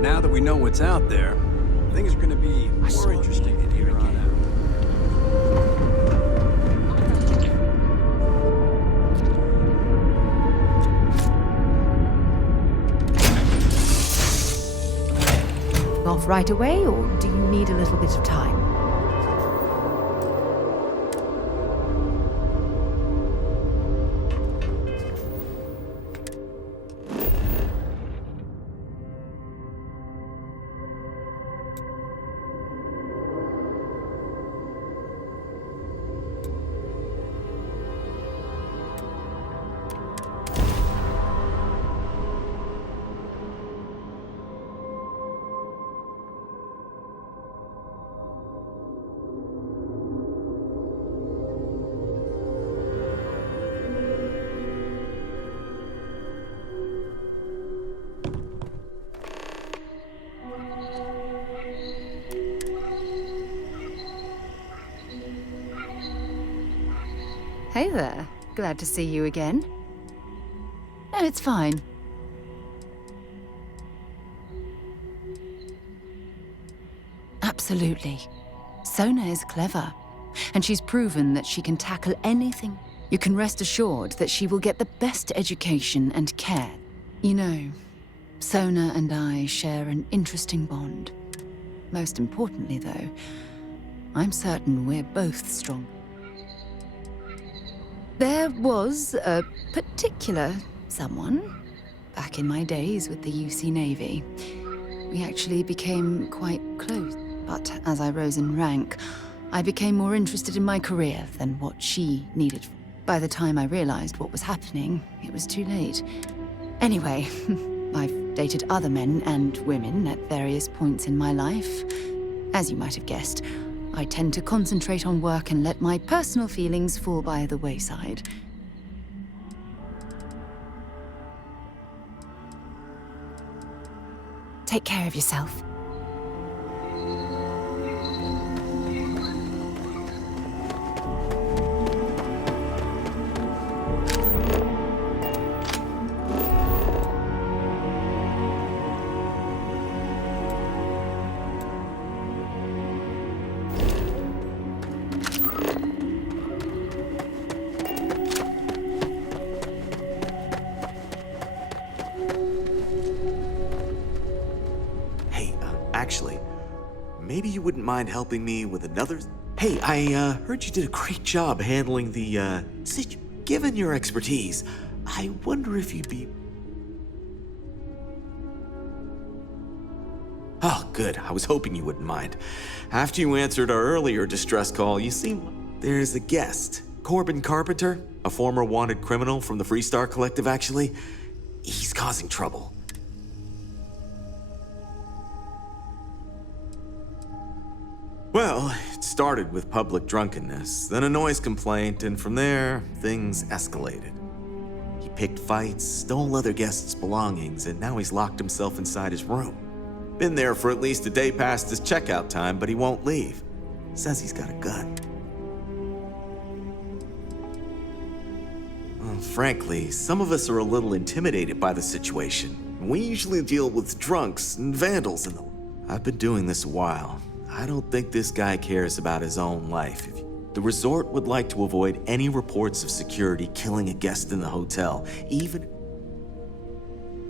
Now that we know what's out there, things are going to be more interesting in here on out. Off right away, or do you need a little bit of time? Hey there. Glad to see you again. No, it's fine. Absolutely. Sona is clever, and she's proven that she can tackle anything. You can rest assured that she will get the best education and care. You know, Sona and I share an interesting bond. Most importantly, though, I'm certain we're both strong. There was a particular someone back in my days with the UC Navy. We actually became quite close, but as I rose in rank, I became more interested in my career than what she needed. By the time I realized what was happening, it was too late. Anyway, I've dated other men and women at various points in my life. As you might have guessed, I tend to concentrate on work and let my personal feelings fall by the wayside. Take care of yourself. Actually, maybe you wouldn't mind helping me with another... Hey, I heard you did a great job handling the, Given your expertise, I wonder if you'd be... Oh, good. I was hoping you wouldn't mind. After you answered our earlier distress call, you seem... There's a guest. Corbin Carpenter, a former wanted criminal from the Freestar Collective, actually. He's causing trouble. Well, it started with public drunkenness, then a noise complaint, and from there, things escalated. He picked fights, stole other guests' belongings, and now he's locked himself inside his room. Been there for at least a day past his checkout time, but he won't leave. Says he's got a gun. Well, frankly, some of us are a little intimidated by the situation. We usually deal with drunks and vandals and I've been doing this a while. I don't think this guy cares about his own life. The resort would like to avoid any reports of security killing a guest in the hotel, even...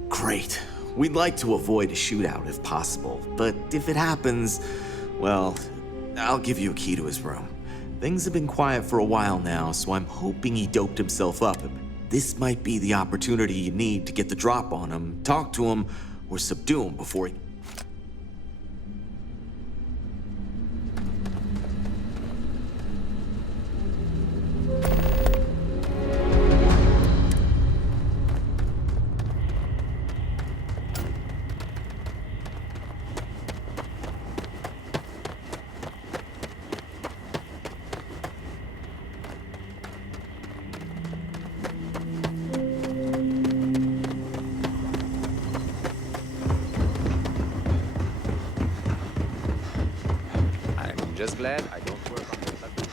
Great. We'd like to avoid a shootout if possible, but if it happens, well, I'll give you a key to his room. Things have been quiet for a while now, so I'm hoping he doped himself up. This might be the opportunity you need to get the drop on him, talk to him, or subdue him before he... Just glad I don't work on the subject.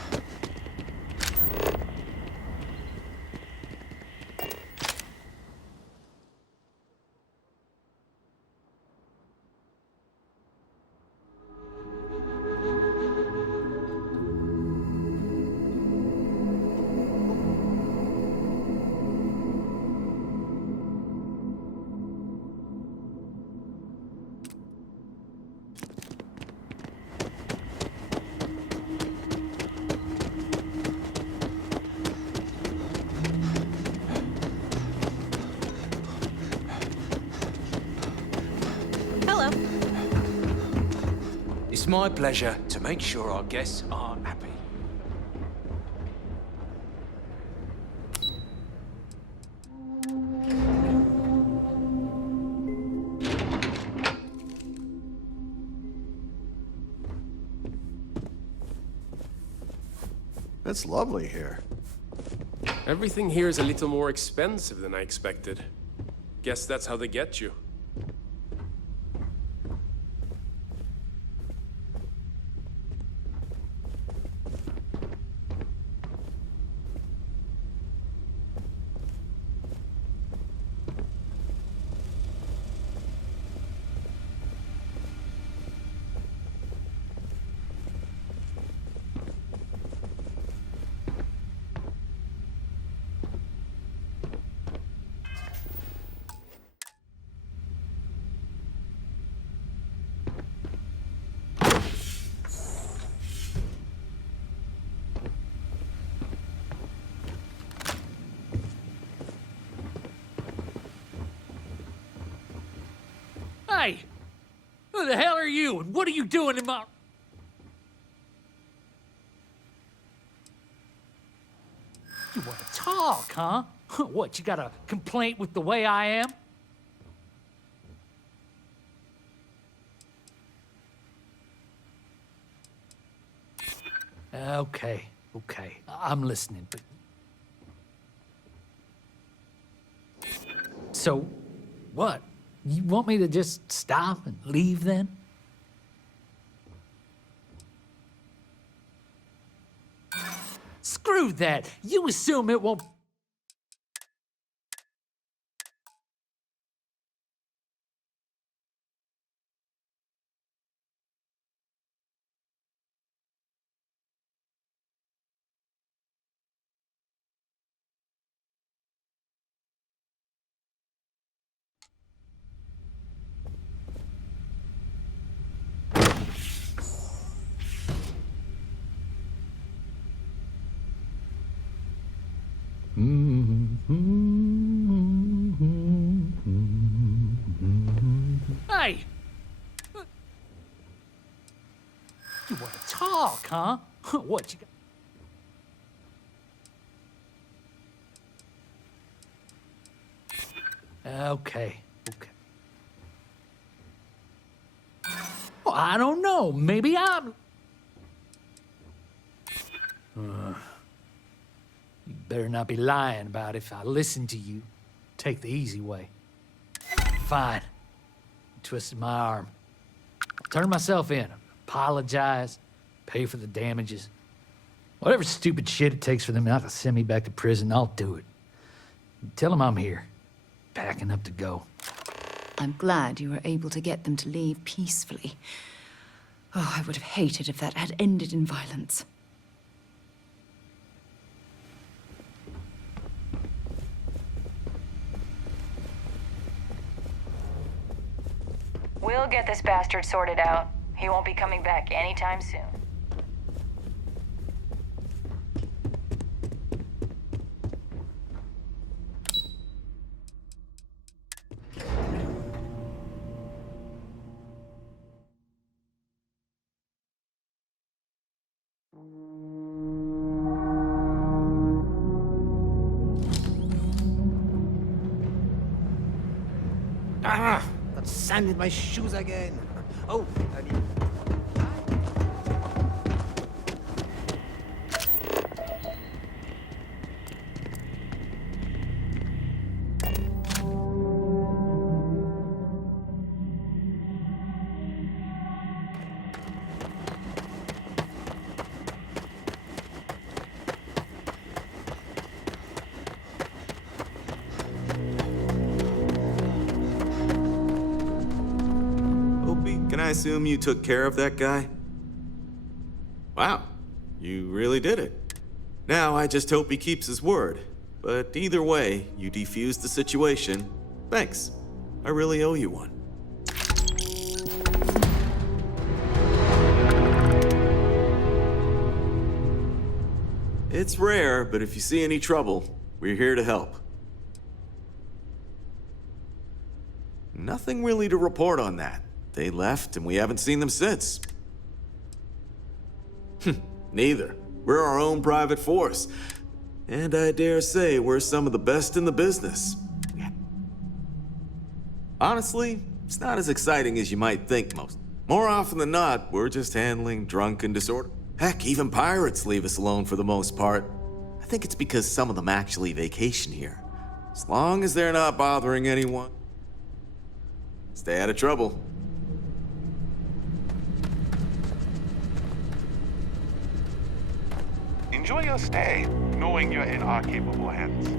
It's my pleasure to make sure our guests are happy. It's lovely here. Everything here is a little more expensive than I expected. Guess that's how they get you. Hey! Who the hell are you, and what are you doing in my... You want to talk, huh? What, you got a complaint with the way I am? Okay, I'm listening, but... So, what? You want me to just stop and leave then? Screw that! You assume it won't... Hey! You want to talk, huh? What, you got... Okay. Well, I don't know. Maybe I'm... You better not be lying about if I listen to you. Take the easy way. Fine. Twisted my arm. Turn myself in. Apologize. Pay for the damages. Whatever stupid shit it takes for them not to send me back to prison, I'll do it. Tell them I'm here. Packing up to go. I'm glad you were able to get them to leave peacefully. Oh, I would have hated if that had ended in violence. We'll get this bastard sorted out. He won't be coming back anytime soon. Ah! Got sand in my shoes again. Oh, I mean... Can I assume you took care of that guy? Wow, you really did it. Now I just hope he keeps his word. But either way, you defused the situation. Thanks. I really owe you one. It's rare, but if you see any trouble, we're here to help. Nothing really to report on that. They left, and we haven't seen them since. Neither. We're our own private force. And I dare say we're some of the best in the business. Honestly, it's not as exciting as you might think most. More often than not, we're just handling drunk and disorder. Heck, even pirates leave us alone for the most part. I think it's because some of them actually vacation here. As long as they're not bothering anyone, stay out of trouble. Enjoy your stay, knowing you're in our capable hands.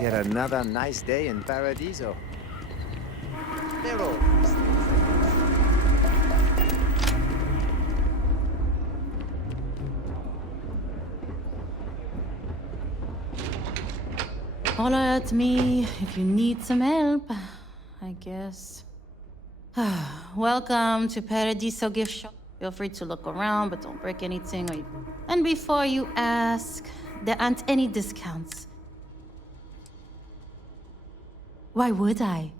Yet another nice day in Paradiso. They're all nice things, I guess. Holler at me if you need some help, I guess. Welcome to Paradiso Gift Shop. Feel free to look around, but don't break anything. And before you ask, there aren't any discounts. Why would I?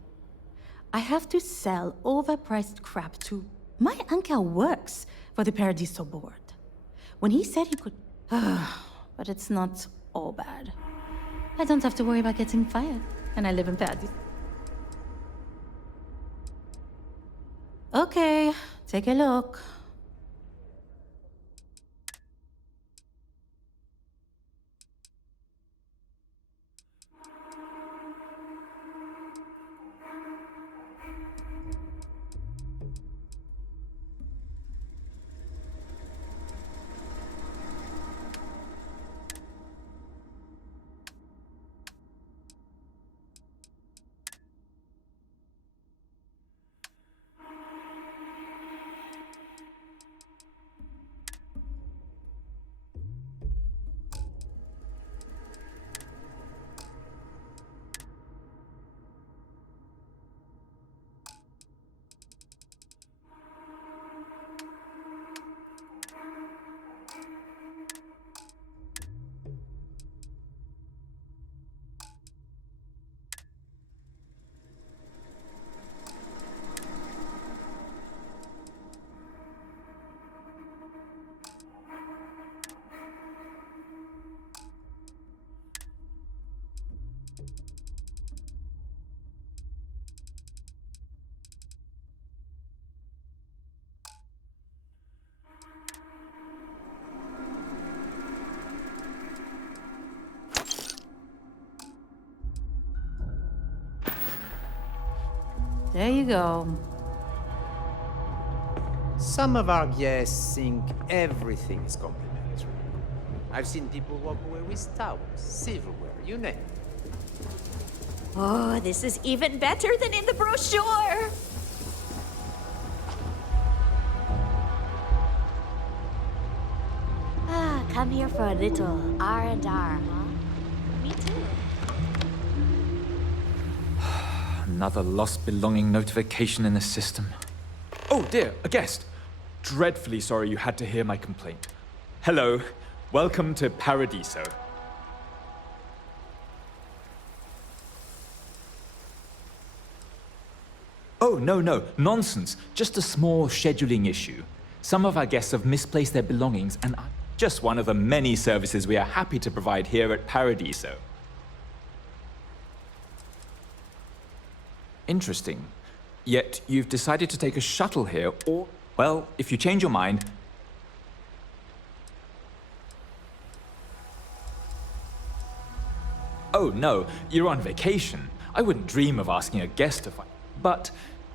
I have to sell overpriced crap to... My uncle works for the Paradiso board. When he said he could... but it's not all bad. I don't have to worry about getting fired, and I live in Paradiso. Okay, take a look. There you go. Some of our guests think everything is complimentary. I've seen people walk away with towels, silverware, you name it. Oh, this is even better than in the brochure! Come here for a little R&R, huh? Me too. Another lost belonging notification in the system. Oh dear, a guest. Dreadfully sorry you had to hear my complaint. Hello, welcome to Paradiso. Oh, no, nonsense. Just a small scheduling issue. Some of our guests have misplaced their belongings, and I'm just one of the many services we are happy to provide here at Paradiso. Interesting. Yet you've decided to take a shuttle here, or... Well, if you change your mind... Oh, no, you're on vacation. I wouldn't dream of asking a guest to find... But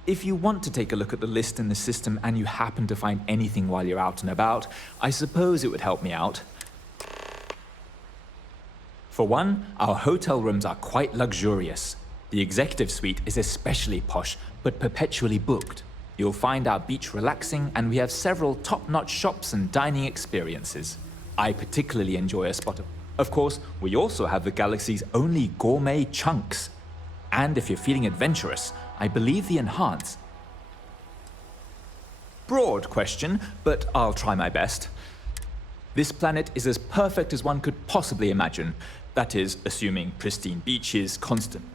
if you want to take a look at the list in the system and you happen to find anything while you're out and about, I suppose it would help me out. For one, our hotel rooms are quite luxurious. The executive suite is especially posh, but perpetually booked. You'll find our beach relaxing, and we have several top-notch shops and dining experiences. I particularly enjoy a spot of course, we also have the galaxy's only gourmet chunks. And if you're feeling adventurous, I believe the Enhance. Broad question, but I'll try my best. This planet is as perfect as one could possibly imagine. That is, assuming pristine beaches, constant...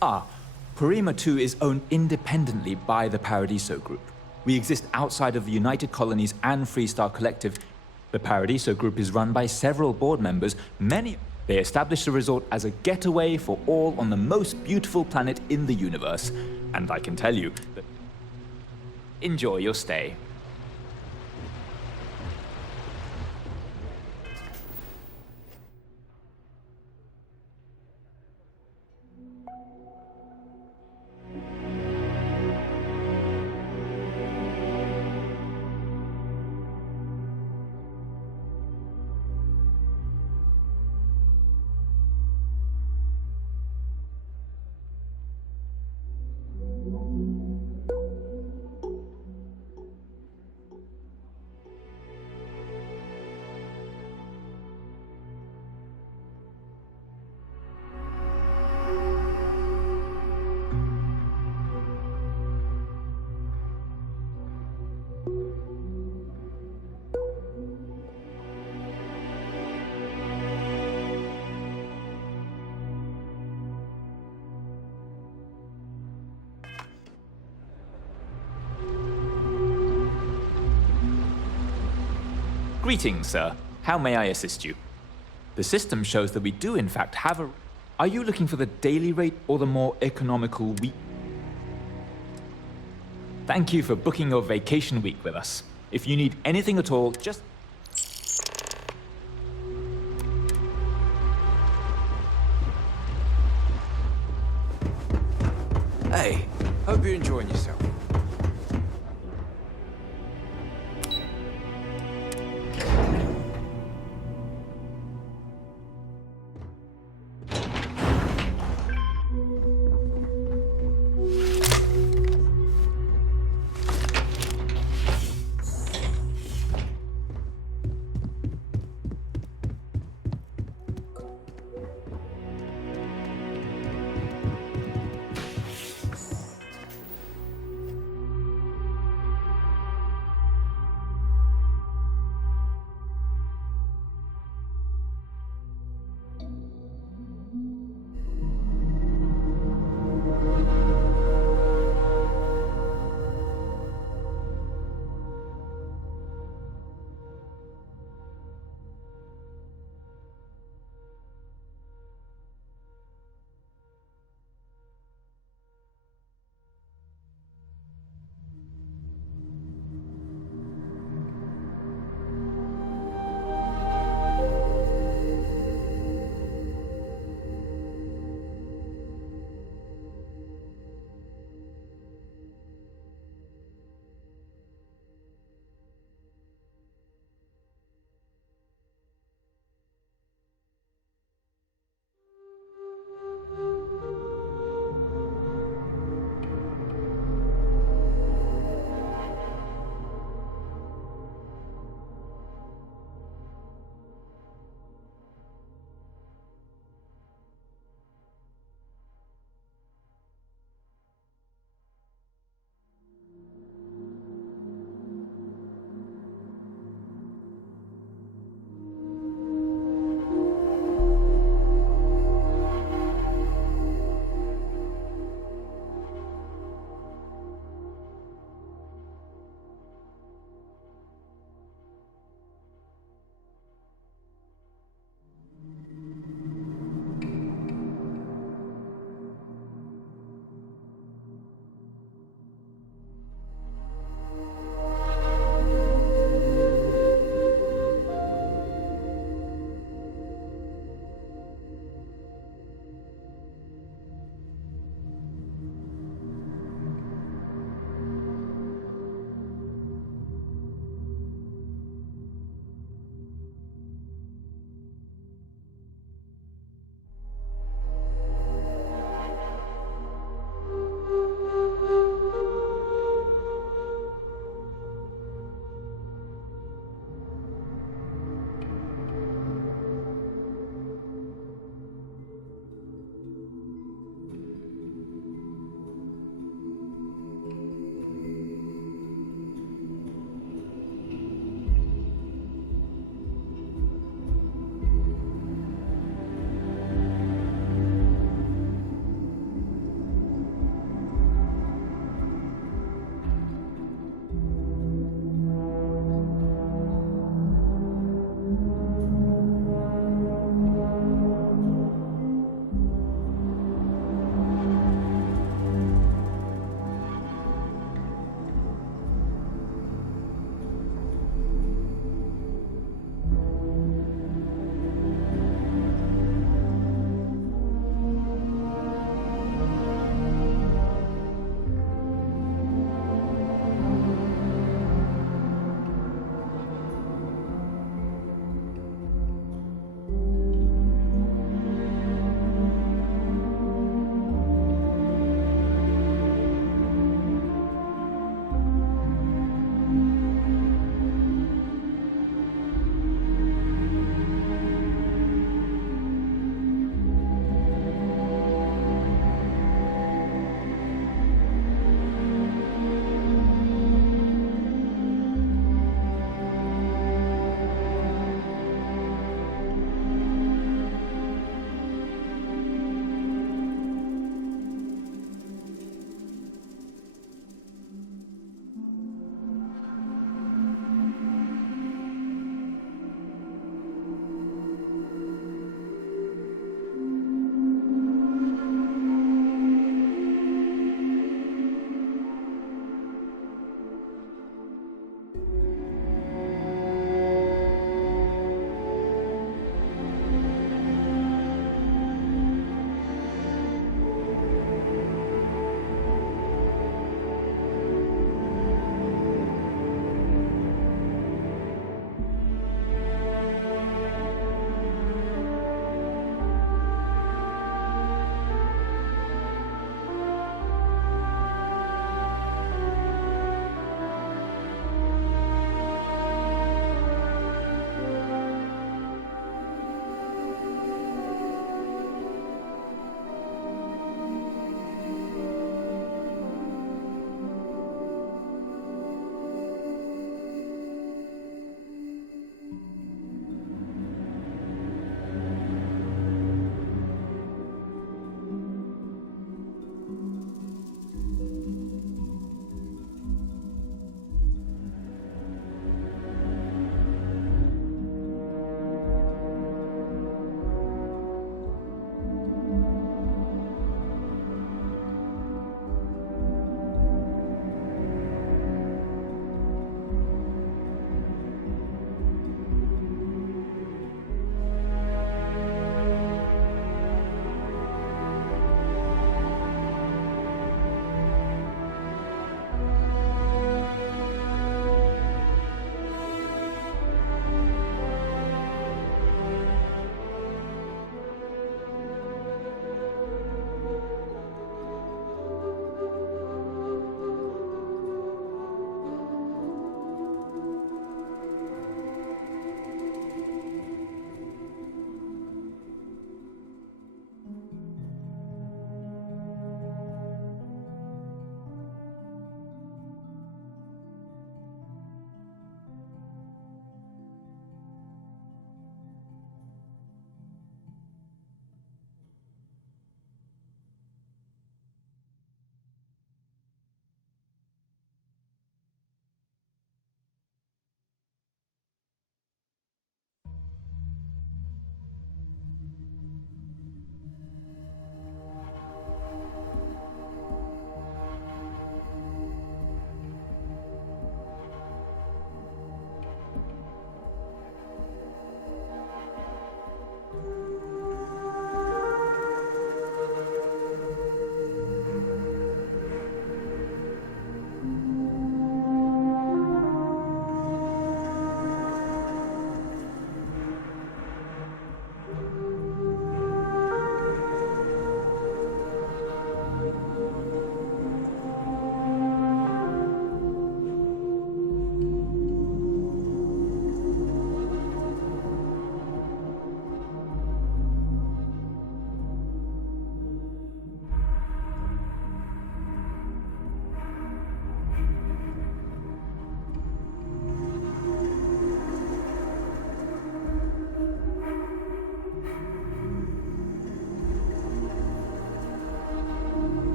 Parima 2 is owned independently by the Paradiso Group. We exist outside of the United Colonies and Freestar Collective. The Paradiso Group is run by several board members, many... They established the resort as a getaway for all on the most beautiful planet in the universe. And I can tell you that... Enjoy your stay. Greetings, sir. How may I assist you? The system shows that we do in fact have a... Are you looking for the daily rate or the more economical week? Thank you for booking your vacation week with us. If you need anything at all, just... Hey, hope you're enjoying yourself.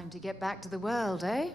Time to get back to the world, eh?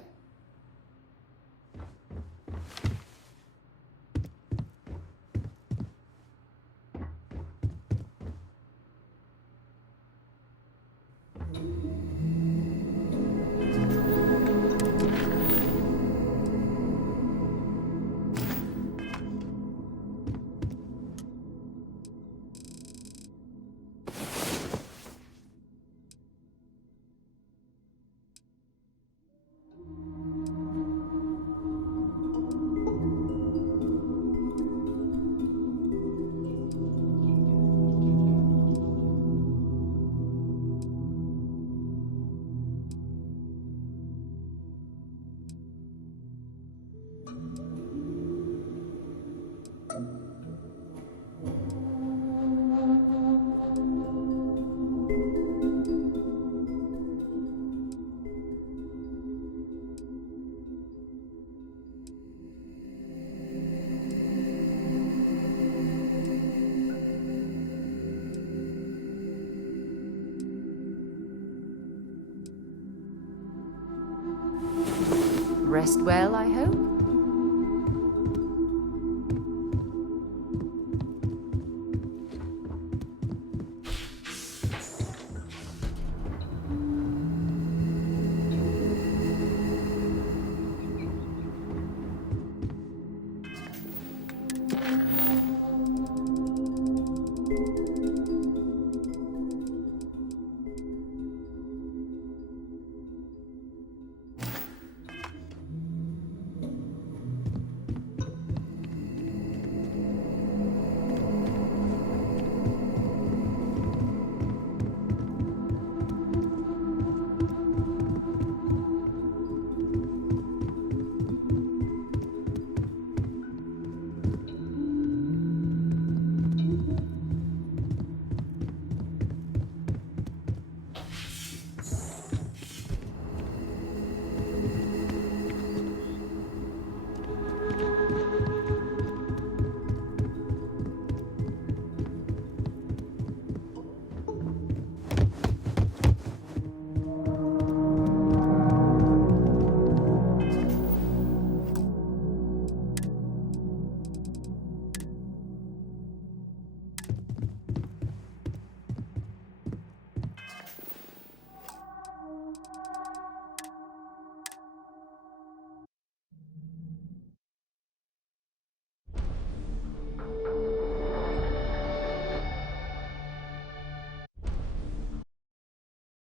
Rest well, I hope?